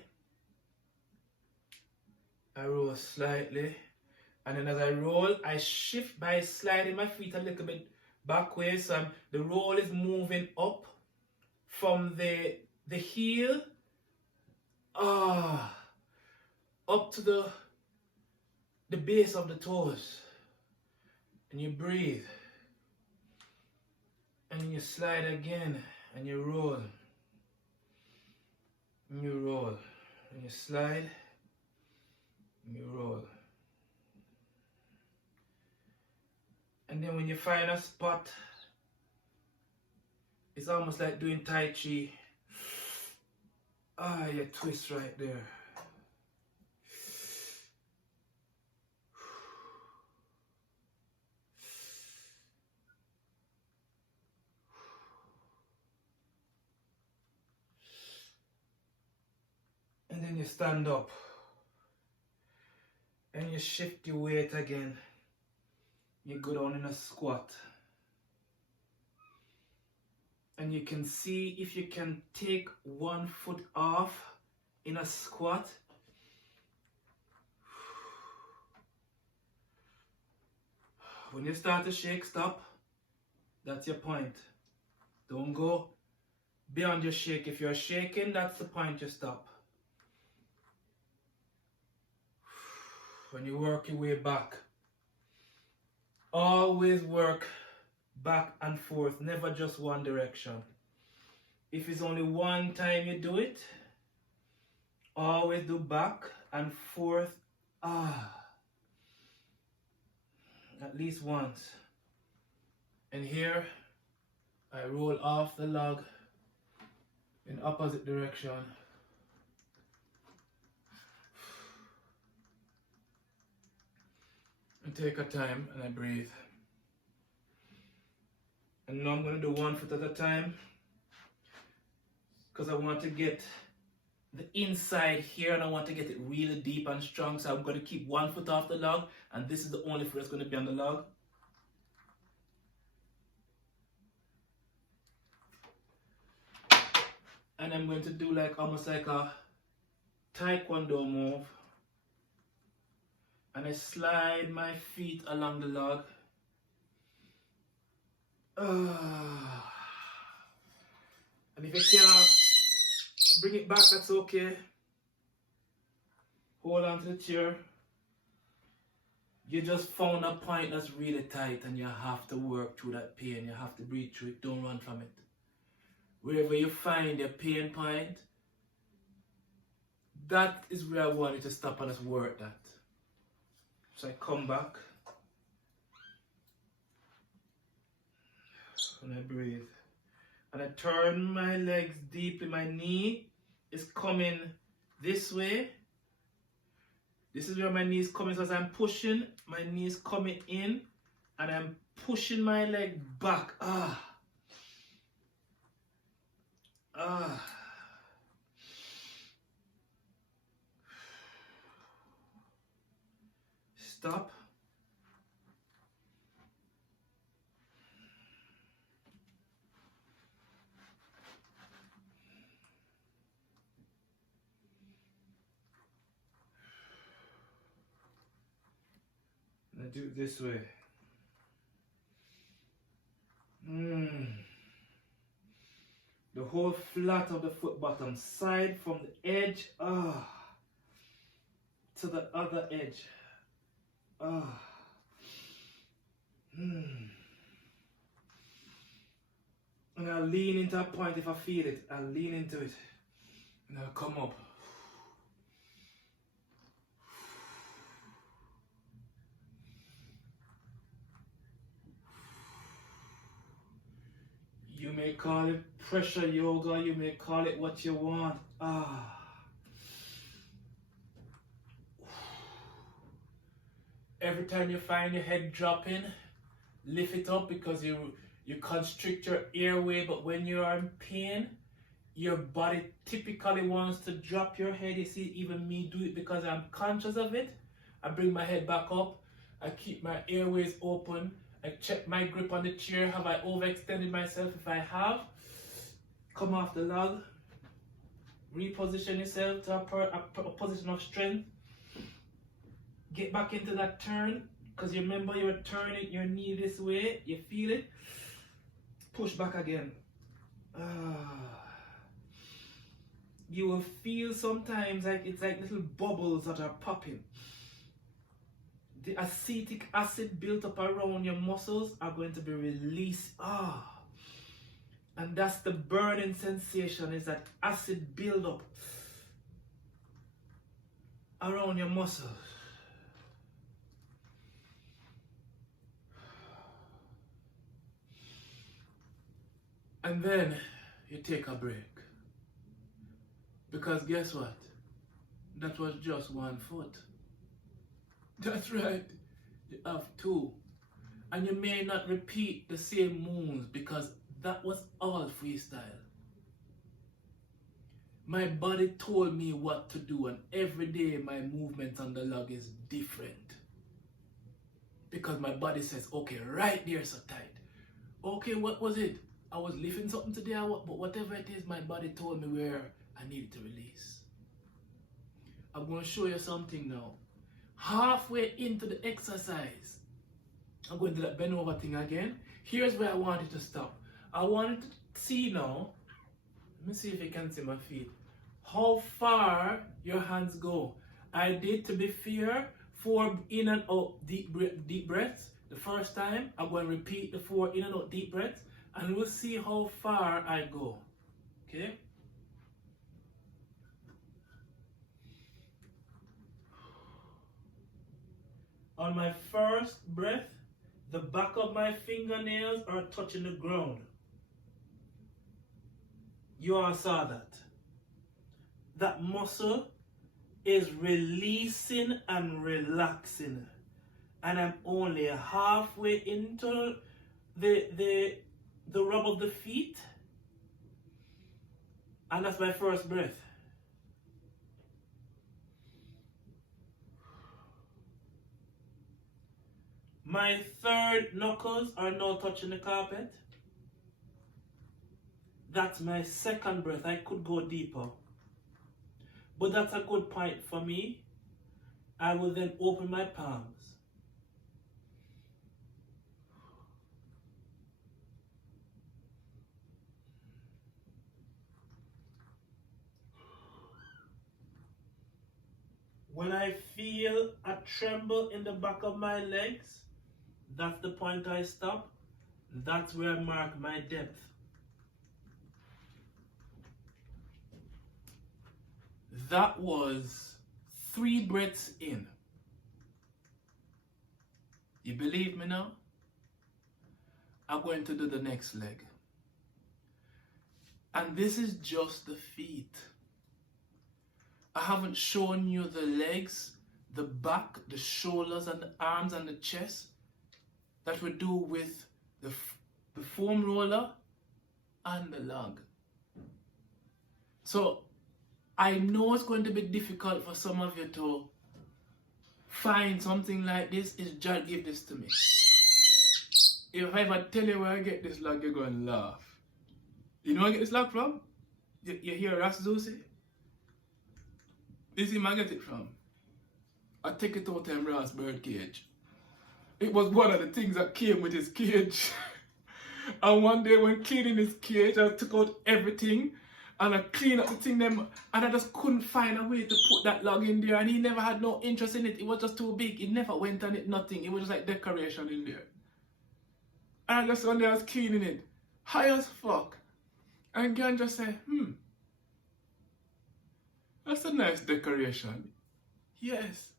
I roll slightly. And then as I roll, I shift by sliding my feet a little bit backwards. So the roll is moving up from the heel up to the base of the toes. And you breathe. And you slide again. And you roll. And you roll. And you slide. And you roll. And then when you find a spot, it's almost like doing Tai Chi. You twist right there. And then you stand up. And you shift your weight again. You go down in a squat. And you can see if you can take one foot off in a squat. When you start to shake, stop. That's your point. Don't go beyond your shake. If you're shaking, that's the point you stop. When you work your way back, always work back and forth, never just one direction. If it's only one time you do it, always do back and forth, at least once. And here, I roll off the log in opposite direction. And take a time and I breathe. And now I'm going to do one foot at a time because I want to get the inside here and I want to get it really deep and strong. So I'm going to keep one foot off the log and this is the only foot that's going to be on the log. And I'm going to do like almost like a taekwondo move. And I slide my feet along the log. And if you can't bring it back, that's okay. Hold on to the chair. You just found a point that's really tight and you have to work through that pain. You have to breathe through it. Don't run from it. Wherever you find your pain point, that is where I want you to stop and just work that. So I come back and I breathe. And I turn my legs deeply. My knee is coming this way. This is where my knee is coming. So as I'm pushing, my knee is coming in and I'm pushing my leg back. Stop. And I do it this way. The whole flat of the foot bottom, side from the edge to the other edge. And I'll lean into a point if I feel it. I'll lean into it. And I'll come up. You may call it pressure yoga, you may call it what you want. Every time you find your head dropping, lift it up because you constrict your airway, but when you are in pain, your body typically wants to drop your head. You see, even me do it because I'm conscious of it. I bring my head back up, I keep my airways open, I check my grip on the chair. Have I overextended myself? If I have, come off the log, reposition yourself to a position of strength. Get back into that turn, because you remember you're turning your knee this way. You feel it? Push back again. You will feel sometimes like it's like little bubbles that are popping. The acetic acid built up around your muscles are going to be released. And that's the burning sensation, is that acid buildup around your muscles. And then you take a break. Because guess what? That was just one foot. That's right. You have two. And you may not repeat the same moves because that was all freestyle. My body told me what to do, and every day my movement on the log is different. Because my body says, okay, right there, so tight. Okay, what was it? I was lifting something today, but whatever it is, my body told me where I needed to release. I'm going to show you something now. Halfway into the exercise, I'm going to do that bend over thing again. Here's where I want you to stop. I want you to see now, let me see if you can see my feet, how far your hands go. I did, to be fair, 4 in and out deep breaths. The first time, I'm going to repeat the 4 in and out deep breaths, and we'll see how far I go. Okay? On my first breath, the back of my fingernails are touching the ground. You all saw that. That muscle is releasing and relaxing. And I'm only halfway into the rub of the feet. And that's my first breath. My third knuckles are now touching the carpet. That's my second breath. I could go deeper. But that's a good point for me. I will then open my palms. When I feel a tremble in the back of my legs, that's the point I stop. That's where I mark my depth. That was 3 breaths in. You believe me now? I'm going to do the next leg. And this is just the feet. I haven't shown you the legs, the back, the shoulders, and the arms and the chest that we do with the foam roller and the log. So I know it's going to be difficult for some of you to find something like this. Is just give this to me. If I ever tell you where I get this log, you're going to laugh. You know where I get this log from? You hear Ras Release? This is where I get it from. I take it out of Ras bird cage. It was one of the things that came with his cage. And one day when cleaning his cage, I took out everything and I cleaned up the thing them, and I just couldn't find a way to put that log in there, and he never had no interest in it. It was just too big. It never went on it, nothing. It was just like decoration in there. And just one day I was cleaning it, high as fuck. And ganja said, that's a nice decoration. Yes.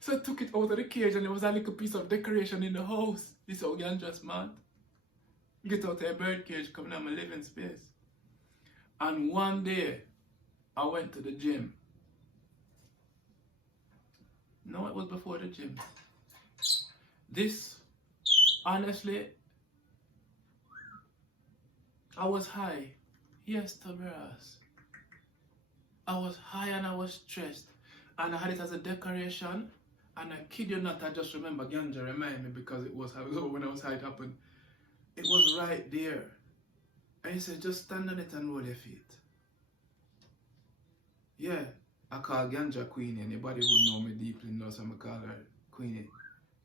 So I took it out of the cage and it was a little piece of decoration in the house. This is how ganja smart. Get out of a bird cage, coming out my living space. And one day, I went to the gym. No, it was before the gym. This, honestly, I was high. Yes, Tobias. I was high and I was stressed. And I had it as a decoration. And I kid you not, I just remember ganja remind me because it was when I was high, it happened. It was right there. And he said, just stand on it and roll your feet. Yeah, I call ganja queen. Anybody who know me deeply knows how I call her. Queenie.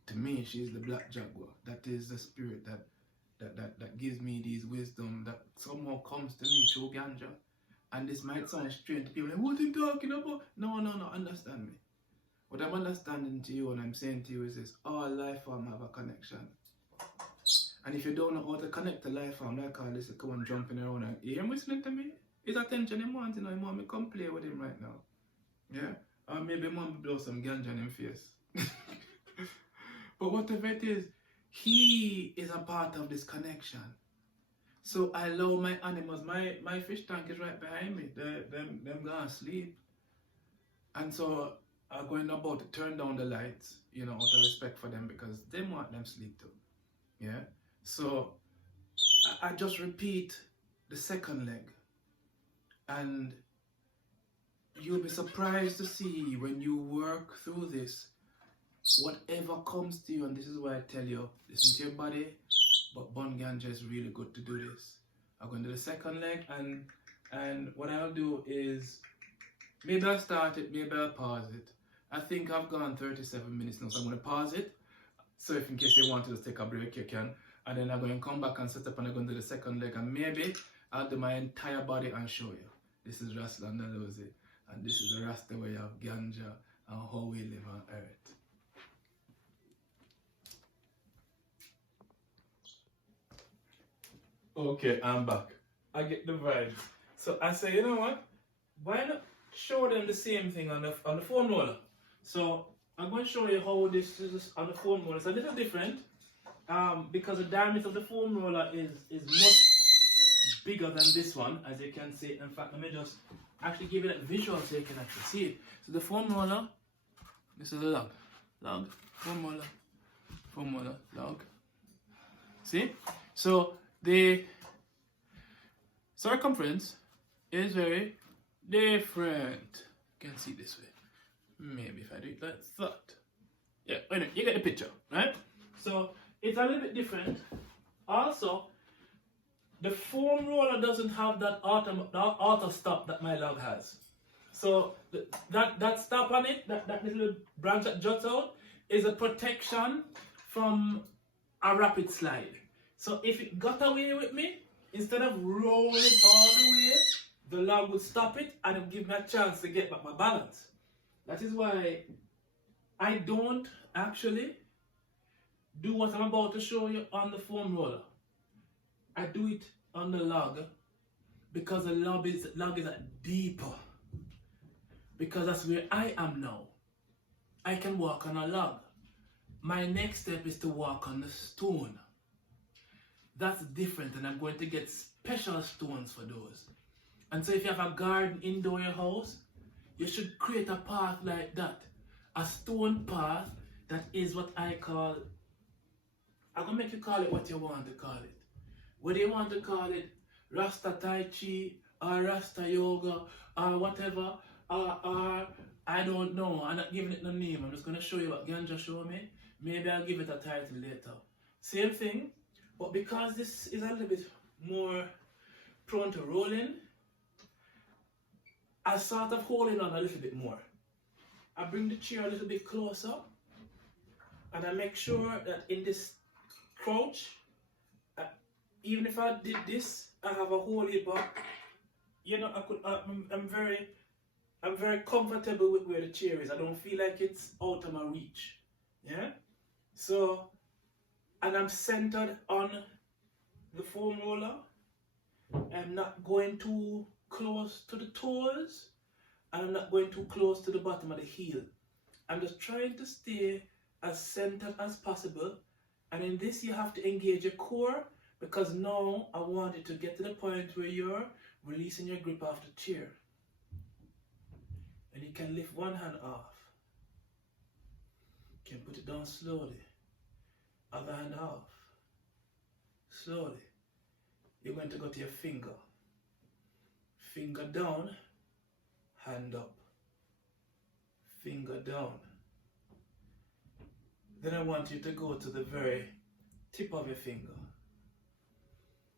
To me, she's the black jaguar. That is the spirit that gives me these wisdom that somehow comes to me through ganja. And this might sound strange to people, like, what are you talking about? No, understand me. What I'm understanding to you and I'm saying to you is this: all life form have a connection. And if you don't know how to connect to life form, like all this, come on jumping around and you hear listening to me? His attention he wants, you know, he want me come play with him right now. Yeah? Or maybe he want me blow some ganja in his face. But whatever it is, he is a part of this connection. So I allow my animals, my fish tank is right behind me. Them gonna sleep. And so I'm going about to turn down the lights, you know, out of respect for them because they want them sleep too. Yeah? So I just repeat the second leg. And you'll be surprised to see when you work through this, whatever comes to you, and this is why I tell you, listen to your body, but burn ganja is really good to do this. I'm going to do the second leg, and what I'll do is, maybe I'll start it, maybe I'll pause it. I think I've gone 37 minutes now, so I'm going to pause it. So if in case you want to just take a break, you can. And then I'm going to come back and set up and I'm going to do the second leg, and maybe I'll do my entire body and show you. This is Ras Release, and this is the Rasta way of ganja and how we live on earth. Okay, I'm back. I get the vibes. So I say, you know what? Why not show them the same thing on the foam roller? So I'm going to show you how this is on the foam roller. It's a little different because the diameter of the foam roller is much bigger than this one, as you can see. In fact, let me just actually give it a visual so you can actually see it. So the foam roller, this is the log, foam roller, log. See? So the circumference is very different. You can see this way. Maybe if I do it like that. Yeah, anyway, you get the picture, right? So it's a little bit different. Also, the foam roller doesn't have that auto stop that my log has. So that stop on it, that little branch that juts out, is a protection from a rapid slide. So if it got away with me, instead of rolling all the way, the log would stop it and it would give me a chance to get back my balance. That is why I don't actually do what I'm about to show you on the foam roller. I do it on the log because the log is deeper. Because that's where I am now. I can walk on a log. My next step is to walk on the stone. That's different, and I'm going to get special stones for those. And so if you have a garden indoor your house, you should create a path like that. A stone path that is what I call, I'm going to make you call it what you want to call it. Whether you want to call it Rasta Tai Chi or Rasta Yoga or whatever, or I don't know. I'm not giving it no name. I'm just going to show you what Ganja showed me. Maybe I'll give it a title later. Same thing, but because this is a little bit more prone to rolling, I sort of holding on a little bit more. I bring the chair a little bit closer, and I make sure that in this crouch, even if I did this, I have a hole here, but you know, I'm very comfortable with where the chair is. I don't feel like it's out of my reach. Yeah. So, and I'm centered on the foam roller. I'm not going too close to the toes, and I'm not going too close to the bottom of the heel. I'm just trying to stay as centered as possible. And in this, you have to engage your core, because now I want you to get to the point where you're releasing your grip off the chair. And you can lift one hand off. You can put it down slowly. Other hand off. Slowly. You're going to go to your finger. Finger down, hand up. Finger down. Then I want you to go to the very tip of your finger.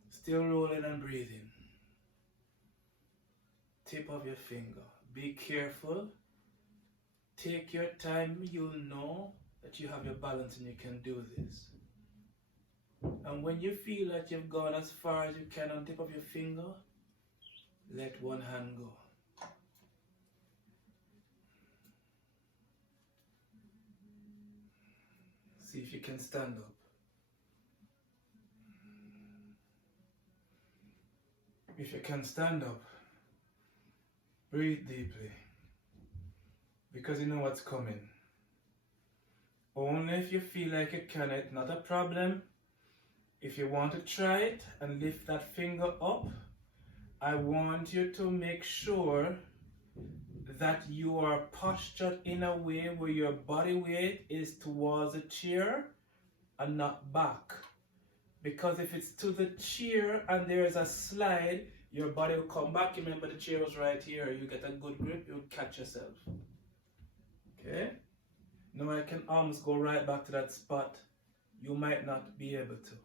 Still rolling and breathing. Tip of your finger. Be careful. Take your time. You'll know that you have your balance and you can do this. And when you feel that you've gone as far as you can on tip of your finger, let one hand go. See if you can stand up. If you can stand up, breathe deeply, because you know what's coming. Only if you feel like you can, it's not a problem. If you want to try it and lift that finger up, I want you to make sure that you are postured in a way where your body weight is towards the chair and not back. Because if it's to the chair and there is a slide, your body will come back. Remember, the chair was right here. You get a good grip, you'll catch yourself. Okay? Now I can almost go right back to that spot. You might not be able to.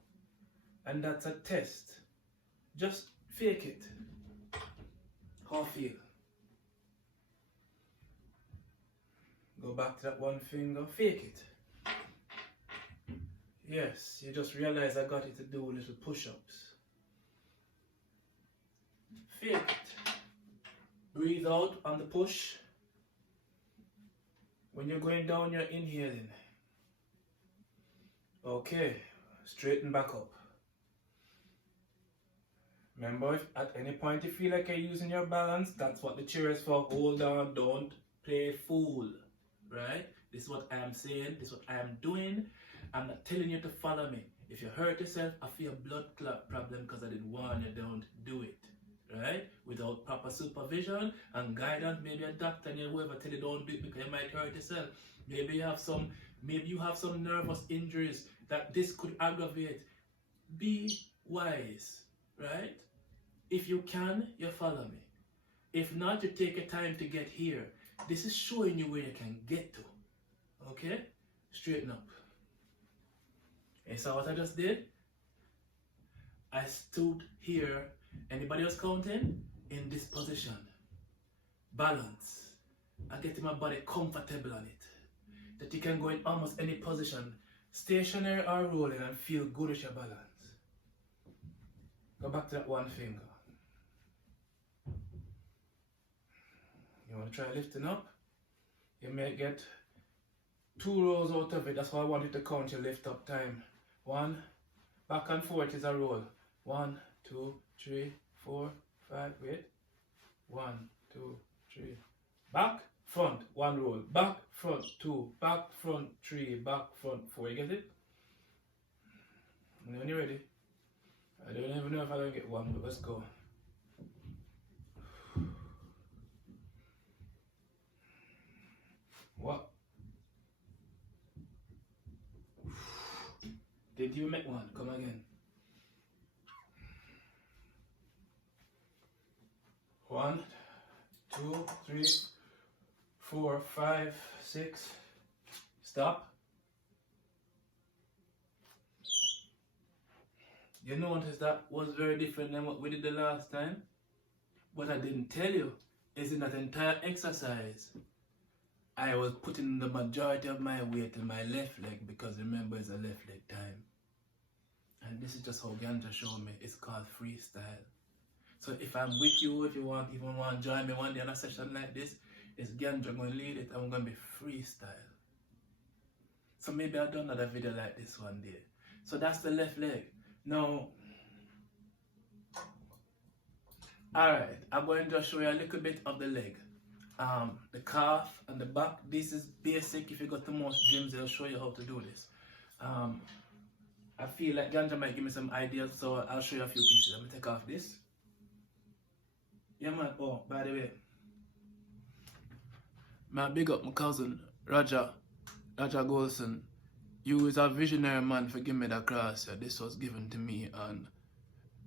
And that's a test. Just fake it. How feel? Go back to that one finger, fake it. Yes, you just realize I got it to do little push-ups. Fake it. Breathe out on the push. When you're going down, you're inhaling. Okay, straighten back up. Remember, if at any point you feel like you're using your balance, that's what the chair is for. Hold on, don't play fool, right? This is what I am saying, this is what I am doing. I'm not telling you to follow me. If you hurt yourself, I feel a blood clot problem because I didn't warn you, don't do it, right? Without proper supervision and guidance, maybe a doctor and whoever tell you don't do it because you might hurt yourself. Maybe you have some nervous injuries that this could aggravate. Be wise, right? If you can, you follow me. If not, you take your time to get here. This is showing you where you can get to. Okay? Straighten up. You saw what I just did? I stood here. Anybody else counting? In this position. Balance. I get my body comfortable on it. That you can go in almost any position. Stationary or rolling and feel good with your balance. Go back to that one finger. You want to try lifting up? You may get 2 rolls out of it. That's why I want you to count your lift up time. 1, back and forth is a roll. 1, 2, 3, 4, 5, wait. 1, 2, 3. Back, front, 1 roll. Back, front, 2. Back, front, 3. Back, front, 4. You get it? And when you're ready. I don't even know if I can get 1, but let's go. What? Did you make 1? Come again. 1, 2, 3, 4, 5, 6. Stop. You notice that was very different than what we did the last time. What I didn't tell you is in that entire exercise, I was putting the majority of my weight in my left leg because remember it's a left leg time. And this is just how ganja showed me. It's called freestyle. So if I'm with you, if you even want to join me one day on a session like this, it's ganja going to lead it. I'm going to be freestyle. So maybe I'll do another video like this one day. So that's the left leg. Now, alright, I'm going to show you a little bit of the leg. The calf and the back. This is basic. If you go to most gyms, they'll show you how to do this. I feel like ganja might give me some ideas, so I'll show you a few pieces. Let me take off this. Yeah man, oh, by the way, man, big up my cousin, Raja Golson. You is a visionary man for giving me that cross. Yeah. This was given to me on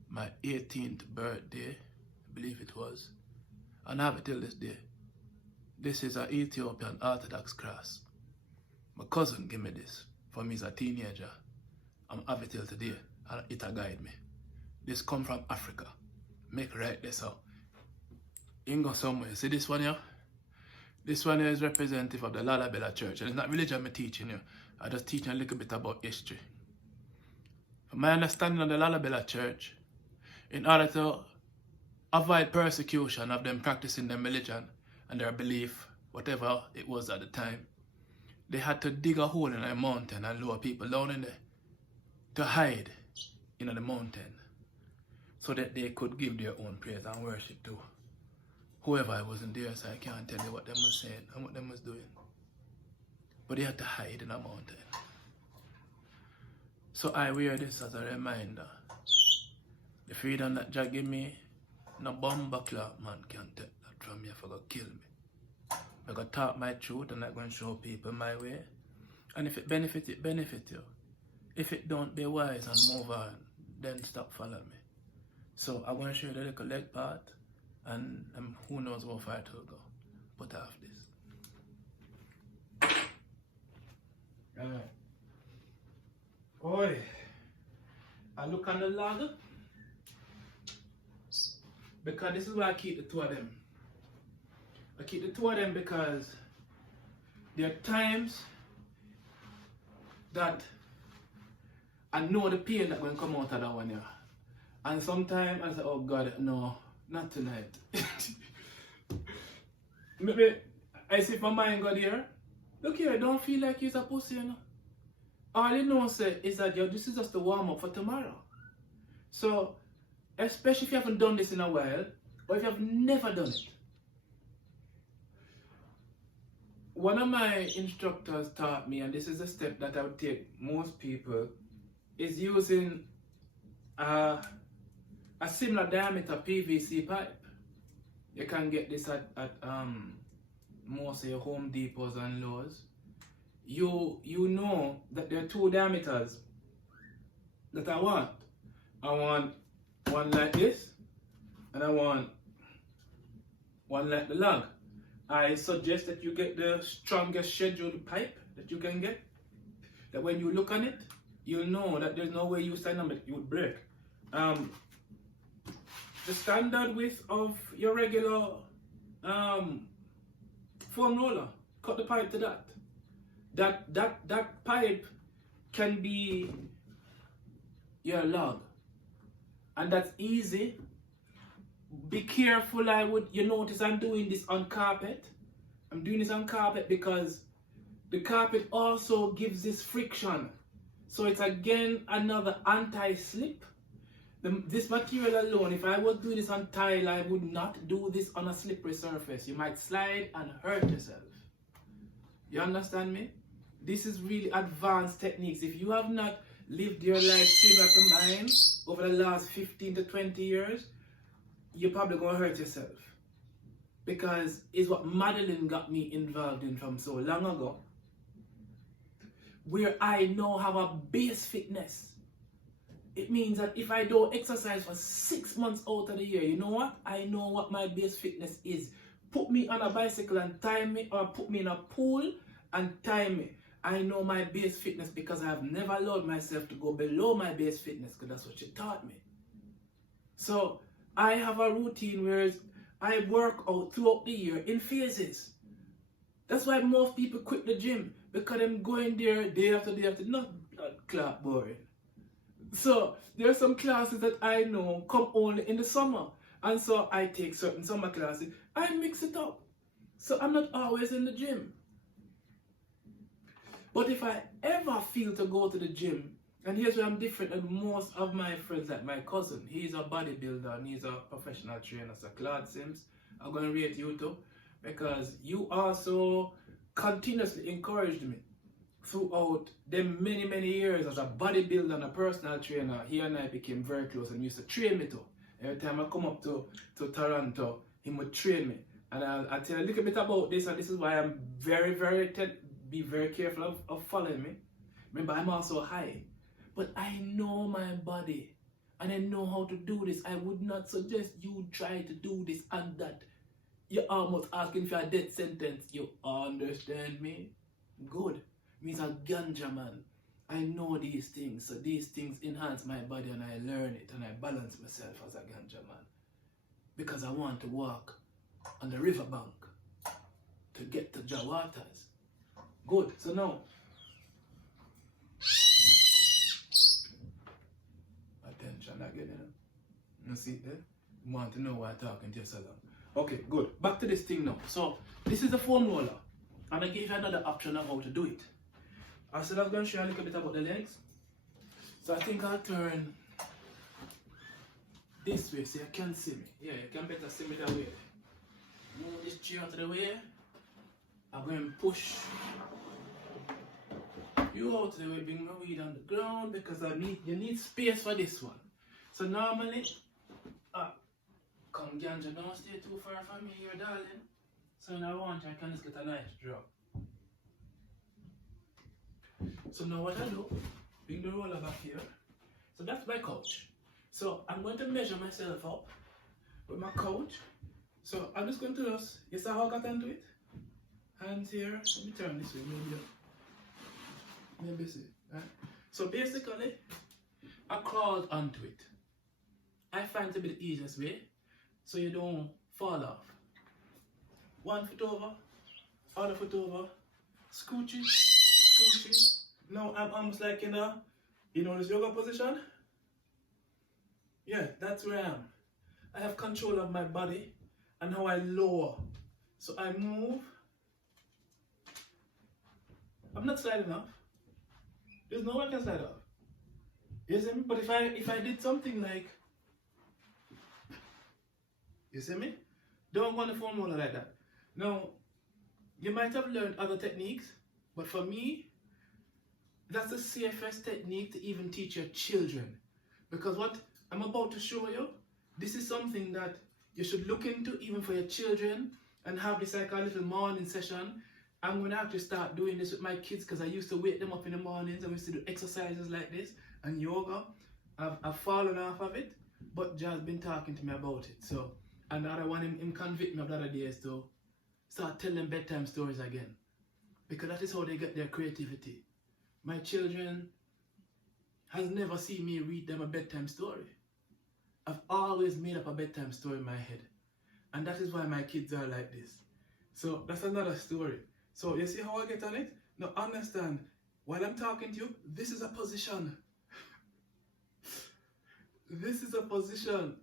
my 18th birthday, I believe it was. And I have it till this day. This is an Ethiopian Orthodox cross. My cousin gave me this for me as a teenager. I'm have it till today, and it'll guide me. This come from Africa. Make right this out. You can go somewhere. See this one here? This one here is representative of the Lalabella Church, and it's not religion I'm teaching you. I just teaching a little bit about history. From my understanding of the Lalabella Church, in order to avoid persecution of them practicing their religion and their belief, whatever it was at the time, they had to dig a hole in a mountain and lower people down in there to hide in the mountain so that they could give their own praise and worship to whoever wasn't there. So I can't tell you what them was saying and what them was doing. But they had to hide in a mountain. So I wear this as a reminder. The freedom that Jah give me, no bomboclat man can take that from me for go kill me. I'm going to talk my truth and I'm going to show people my way. And if it benefit you. If it don't, be wise and move on. Then stop following me. So I'm going to show you the little leg part. And who knows how far it will go. Put off this. Alright. Oi. I look on the log. Because this is why I keep the two of them. I keep the two of them because there are times that I know the pain that going to come out of that one here. And sometimes I say, oh God, no, not tonight. Maybe I see if my mind got here. Look here, don't feel like you're a pussy, you know. All you know say is that yo, this is just the warm up for tomorrow. So, especially if you haven't done this in a while, or if you have never done it. One of my instructors taught me, and this is a step that I would take most people, is using a similar diameter PVC pipe. You can get this at most of your Home Depots and Lowe's. You know that there are two diameters that I want. I want one like this, and I want one like the log. I suggest that you get the strongest scheduled pipe that you can get. That when you look on it, you'll know that there's no way you stand on it, you would break. The standard width of your regular foam roller, cut the pipe to that. That pipe can be your log. And that's easy. Be careful, you notice I'm doing this on carpet. I'm doing this on carpet because the carpet also gives this friction. So it's again another anti-slip. This material alone, if I was doing this on tile, I would not do this on a slippery surface. You might slide and hurt yourself. You understand me? This is really advanced techniques. If you have not lived your life similar to mine over the last 15 to 20 years, you're probably going to hurt yourself. Because it's what Madeline got me involved in from so long ago. Where I now have a base fitness. It means that if I don't exercise for 6 months out of the year, you know what? I know what my base fitness is. Put me on a bicycle and time me, or put me in a pool and time me. I know my base fitness because I have never allowed myself to go below my base fitness because that's what she taught me. So I have a routine where I work out throughout the year in phases. That's why most people quit the gym, because I'm going there day after day after, not class boring. So there are some classes that I know come only in the summer, and so I take certain summer classes. I mix it up, so I'm not always in the gym. But if I ever feel to go to the gym, and here's where I'm different than most of my friends, like my cousin, he's a bodybuilder and he's a professional trainer, so Claude Sims, I'm going to rate you too, because you also continuously encouraged me throughout the many years as a bodybuilder and a personal trainer. He and I became very close and used to train me too. Every time I come up to Toronto, he would train me. And I'll tell you a little bit about this, and this is why I'm be very careful of following me. Remember, I'm also high. But I know my body and I know how to do this. I would not suggest you try to do this and that. You're almost asking for a death sentence. You understand me? Good. Means a ganja man. I know these things. So these things enhance my body and I learn it and I balance myself as a ganja man. Because I want to walk on the riverbank to get Jawatas. Good. So now, attention again. You see it there? You want to know why I'm talking to you so long. Okay, good. Back to this thing now. So this is a foam roller, and I give you another option of how to do it. I said I was going to show you a little bit about the legs. So I think I'll turn this way so you can see me. Yeah, you can better see me that way. Move this chair out of the way. I'm going to push you out of the way, bring my weed on the ground because you need space for this one. So normally, come ganja, don't stay too far from me here, darling. So now I can just get a nice drop. So now what I do, bring the roller back here. So that's my couch. So I'm going to measure myself up with my couch. So I'm just going to just, you see how I got onto it? Hands here, let me turn this way, maybe see, right? So basically, I crawled onto it. I find it to be the easiest way, so you don't fall off. 1 foot over, other foot over, scoochie, scoochie. Now I'm almost like in a, this yoga position? Yeah, that's where I am. I have control of my body and how I lower. So I move. I'm not sliding off. There's no way I can slide off. You see me? But if I did something like, you see me? Don't go on the foam roller like that. Now, you might have learned other techniques, but for me, that's the safest technique to even teach your children. Because what I'm about to show you, this is something that you should look into even for your children and have this like a little morning session. I'm going to actually start doing this with my kids because I used to wake them up in the mornings and we used to do exercises like this and yoga. I've fallen off of it, but Jazz been talking to me about it. So, and the other one, him convict me of the other day is to start telling them bedtime stories again. Because that is how they get their creativity. My children has never seen me read them a bedtime story. I've always made up a bedtime story in my head. And that is why my kids are like this. So that's another story. So you see how I get on it? Now understand, while I'm talking to you, this is a position. This is a position.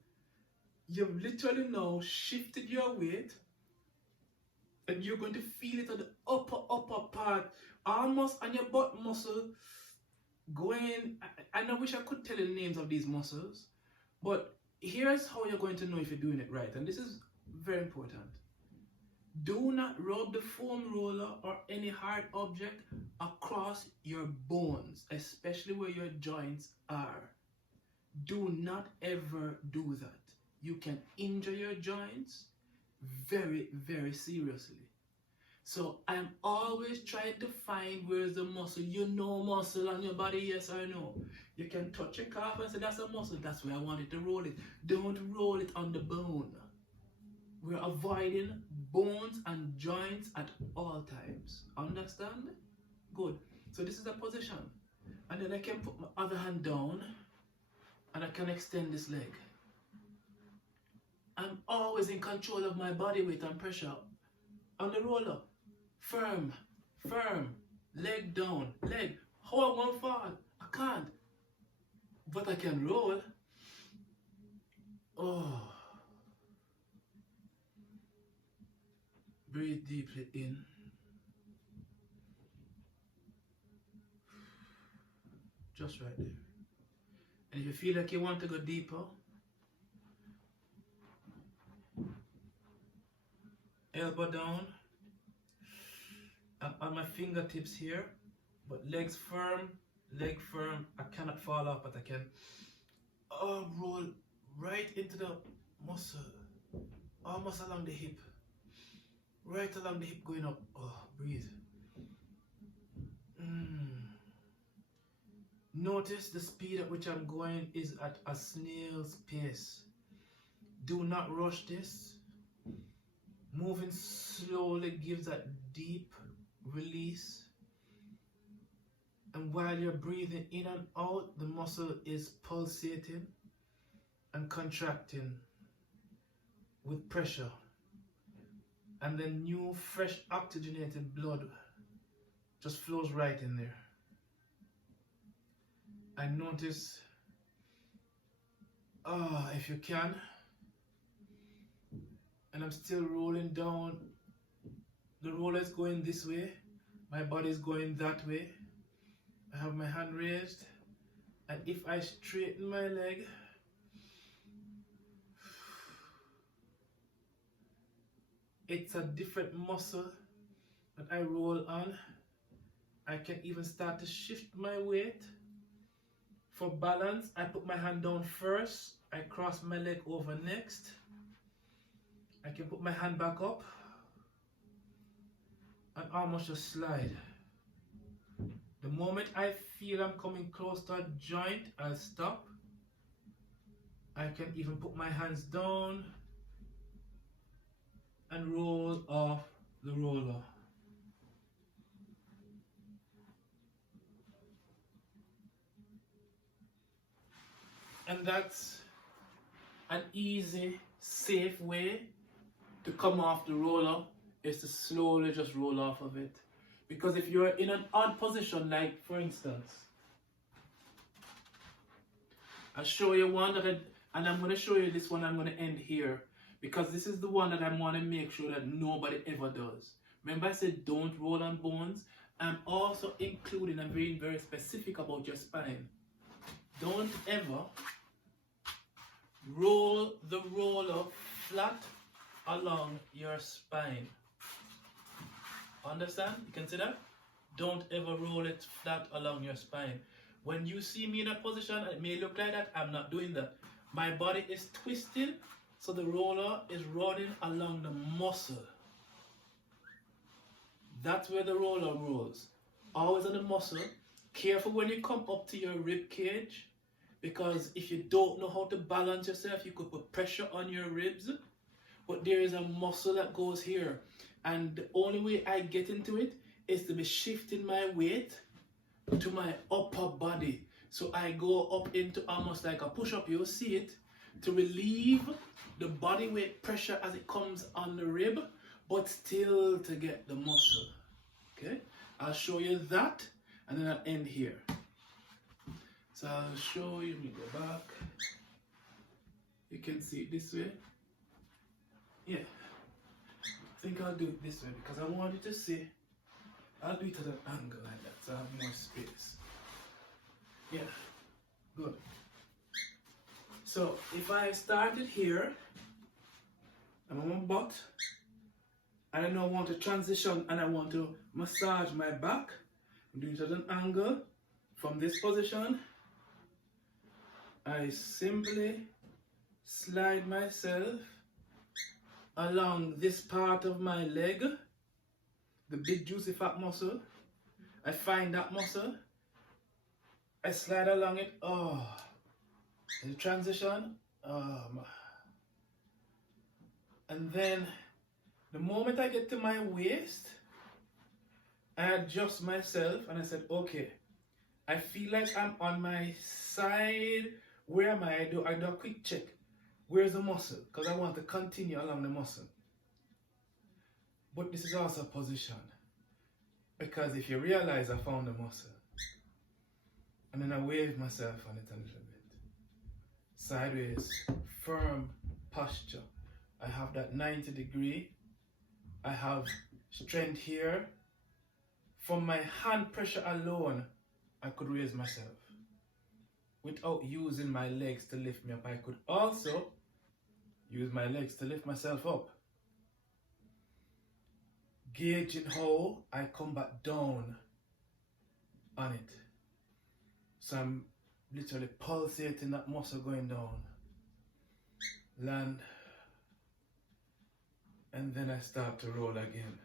You've literally now shifted your weight and you're going to feel it at the upper part, almost on your butt muscle, going, and I wish I could tell you the names of these muscles, but here's how you're going to know if you're doing it right, and this is very important. Do not rub the foam roller or any hard object across your bones, especially where your joints are. Do not ever do that. You can injure your joints very, very seriously. So I'm always trying to find where's the muscle. You know muscle on your body, yes or no. You can touch your calf and say that's a muscle. That's where I wanted to roll it. Don't roll it on the bone. We're avoiding bones and joints at all times. Understand? Good. So this is the position. And then I can put my other hand down and I can extend this leg. I'm always in control of my body weight and pressure. On the roller, firm, firm, leg down, leg. How I won't fall? I can't. But I can roll. Oh. Breathe deeply in. Just right there. And if you feel like you want to go deeper, elbow down, I'm on my fingertips here, but legs firm, leg firm. I cannot fall off, but I can roll right into the muscle, almost along the hip, right along the hip going up. Oh, breathe. Notice the speed at which I'm going is at a snail's pace. Do not rush this. Moving slowly gives that deep release. And while you're breathing in and out, the muscle is pulsating and contracting with pressure. and then new, fresh, oxygenated blood just flows right in there. I notice, if you can, and I'm still rolling down. The roller is going this way, my body is going that way. I have my hand raised, and if I straighten my leg, it's a different muscle that I roll on. I can even start to shift my weight. For balance, I put my hand down first, I cross my leg over next. I can put my hand back up and almost just slide. The moment I feel I'm coming close to a joint, I'll stop. I can even put my hands down and roll off the roller. And that's an easy, safe way to come off the roller, is to slowly just roll off of it. Because if you're in an odd position, like for instance, I'll show you one and I'm going to show you this one. I'm going to end here because this is the one that I want to make sure that nobody ever does. Remember I said don't roll on bones. I'm also including and being very specific about your spine. Don't ever roll the roller flat along your spine. Understand? You can see that? Don't ever roll it flat along your spine. When you see me in a position, it may look like that, I'm not doing that. My body is twisting, so the roller is running along the muscle. That's where the roller rolls. Always on the muscle. Careful when you come up to your rib cage, because if you don't know how to balance yourself, you could put pressure on your ribs. But there is a muscle that goes here. And the only way I get into it is to be shifting my weight to my upper body. So I go up into almost like a push-up, you'll see it, to relieve the body weight pressure as it comes on the rib, but still to get the muscle. Okay? I'll show you that, and then I'll end here. So I'll show you, let me go back. You can see it this way. Yeah. I think I'll do it this way because I want you to see. I'll do it at an angle like that so I have more space. Yeah, good. So if I started here, I'm on my butt, and I now want to transition and I want to massage my back. I'm doing it at an angle. From this position, I simply slide myself along this part of my leg, the big juicy fat muscle. I find that muscle, I slide along it, the transition, and then the moment I get to my waist, I adjust myself and I said, okay, I feel like I'm on my side. Where am I? I do a quick check. Where's the muscle? Because I want to continue along the muscle. But this is also a position. Because if you realize I found the muscle, and then I wave myself on it a little bit. Sideways, firm posture. I have that 90 degree. I have strength here. From my hand pressure alone, I could raise myself. Without using my legs to lift me up, I could also use my legs to lift myself up. Gauging how I come back down on it. So I'm literally pulsating that muscle going down. Land. And then I start to roll again.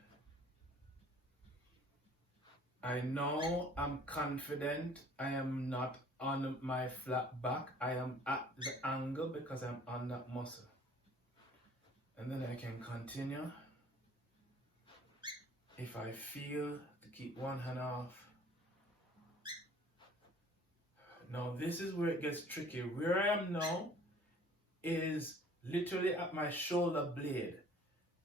I know I'm confident. I am not on my flat back. I am at the angle because I'm on that muscle. And then I can continue. If I feel to keep one hand off. Now this is where it gets tricky. Where I am now is literally at my shoulder blade.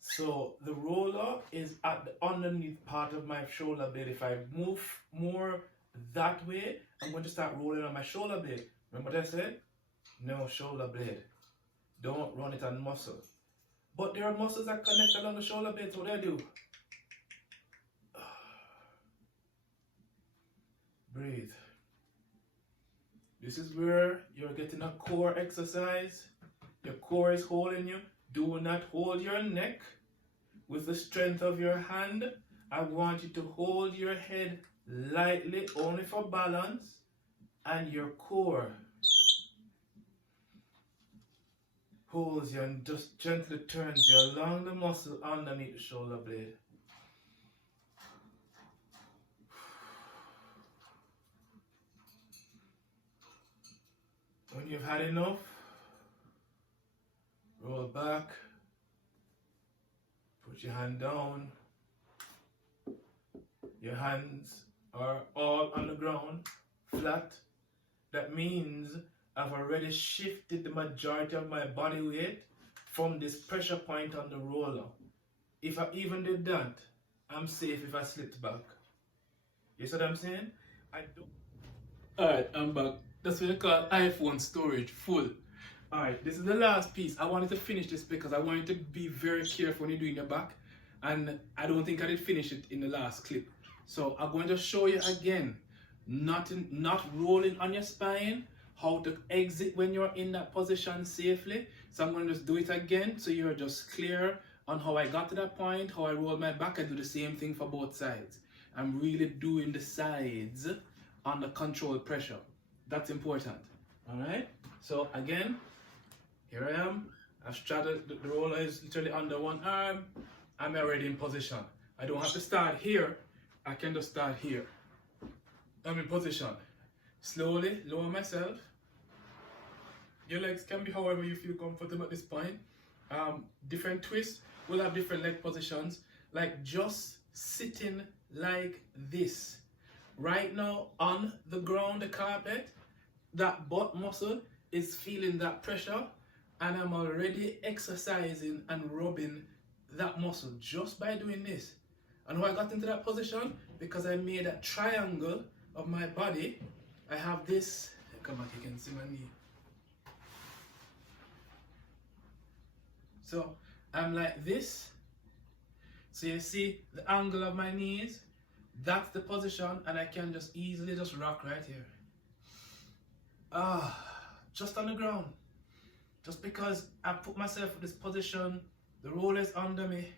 So the roller is at the underneath part of my shoulder blade. If I move more that way, I'm going to start rolling on my shoulder blade. Remember what I said? No shoulder blade. Don't run it on muscle. But there are muscles that connect along the shoulder blade, so what do I do? Breathe. This is where you're getting a core exercise. Your core is holding you. Do not hold your neck with the strength of your hand. I want you to hold your head lightly, only for balance, and your core holds you and just gently turns you along the muscle underneath the shoulder blade. When you've had enough, roll back, put your hand down. Your hands are all on the ground, flat. That means I've already shifted the majority of my body weight from this pressure point on the roller. If I even did that, I'm safe if I slipped back. You see what I'm saying? I don't. Alright, I'm back. That's what they call iPhone storage full. Alright, this is the last piece. I wanted to finish this because I wanted to be very careful when you're doing your back. And I don't think I did finish it in the last clip. So I'm going to show you again, not rolling on your spine, how to exit when you're in that position safely. So I'm going to just do it again so you're just clear on how I got to that point, how I roll my back. I do the same thing for both sides. I'm really doing the sides under controlled pressure. That's important. Alright? So again, here I am. I've straddled, the roller is literally under one arm. I'm already in position. I don't have to start here. I can just start here. I'm in position. Slowly lower myself. Your legs can be however you feel comfortable at this point. Different twists will have different leg positions. Like just sitting like this. Right now on the ground, the carpet, that butt muscle is feeling that pressure, and I'm already exercising and rubbing that muscle just by doing this. And how I got into that position? Because I made a triangle of my body. I have this, come back, you can see my knee. So I'm like this. So you see the angle of my knees? That's the position, and I can just easily just rock right here. Just on the ground. Just because I put myself in this position, the roller is under me.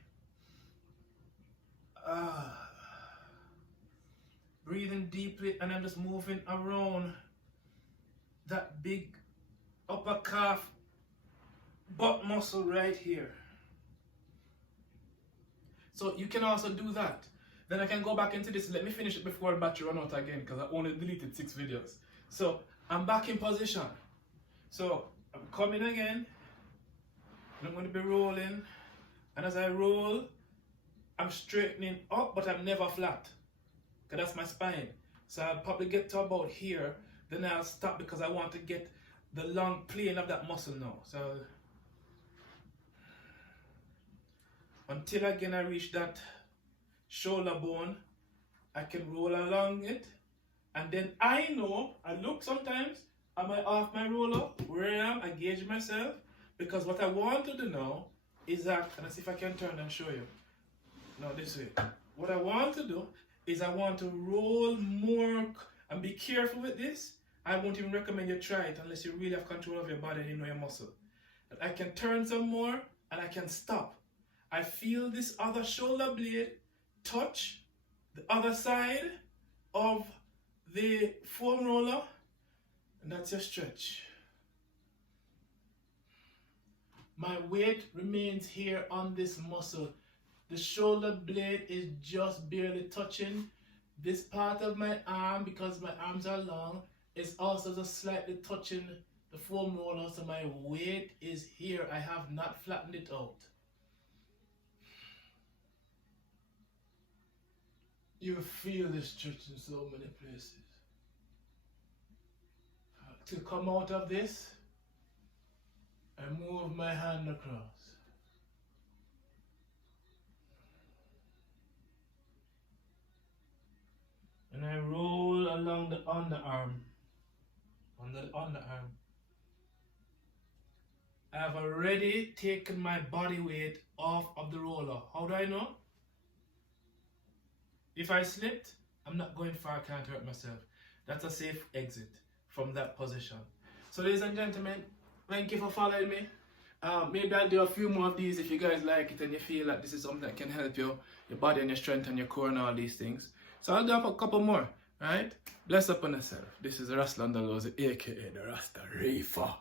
Breathing deeply, and I'm just moving around that big upper calf butt muscle right here. So you can also do that. Then I can go back into this. Let me finish it before the battery run out again, because I only deleted 6 videos. So I'm back in position. So I'm coming again. And I'm going to be rolling. And as I roll, I'm straightening up, but I'm never flat. Because that's my spine. So I'll probably get to about here. Then I'll stop because I want to get the long plane of that muscle now. So until again I reach that shoulder bone, I can roll along it. And then I know, I look sometimes, am I off my roller? Where I am, I gauge myself. Because what I want to do now is that, and let's see if I can turn and show you. No, this way. What I want to do is I want to roll more, and be careful with this. I won't even recommend you try it unless you really have control of your body and you know your muscle. But I can turn some more and I can stop. I feel this other shoulder blade touch the other side of the foam roller, and that's your stretch. My weight remains here on this muscle. The shoulder blade is just barely touching this part of my arm, because my arms are long. It's also just slightly touching the foam roller, so my weight is here. I have not flattened it out. You feel the stretch in so many places. To come out of this, I move my hand across. underarm. Under the underarm. I have already taken my body weight off of the roller. How do I know? If I slipped, I'm not going far, I can't hurt myself. That's a safe exit from that position. So ladies and gentlemen, thank you for following me. Maybe I'll do a few more of these if you guys like it and you feel like this is something that can help your body and your strength and your core and all these things. So I'll do a couple more, right? Bless up on yourself. This is Ras Release, aka the Rasta Reefer.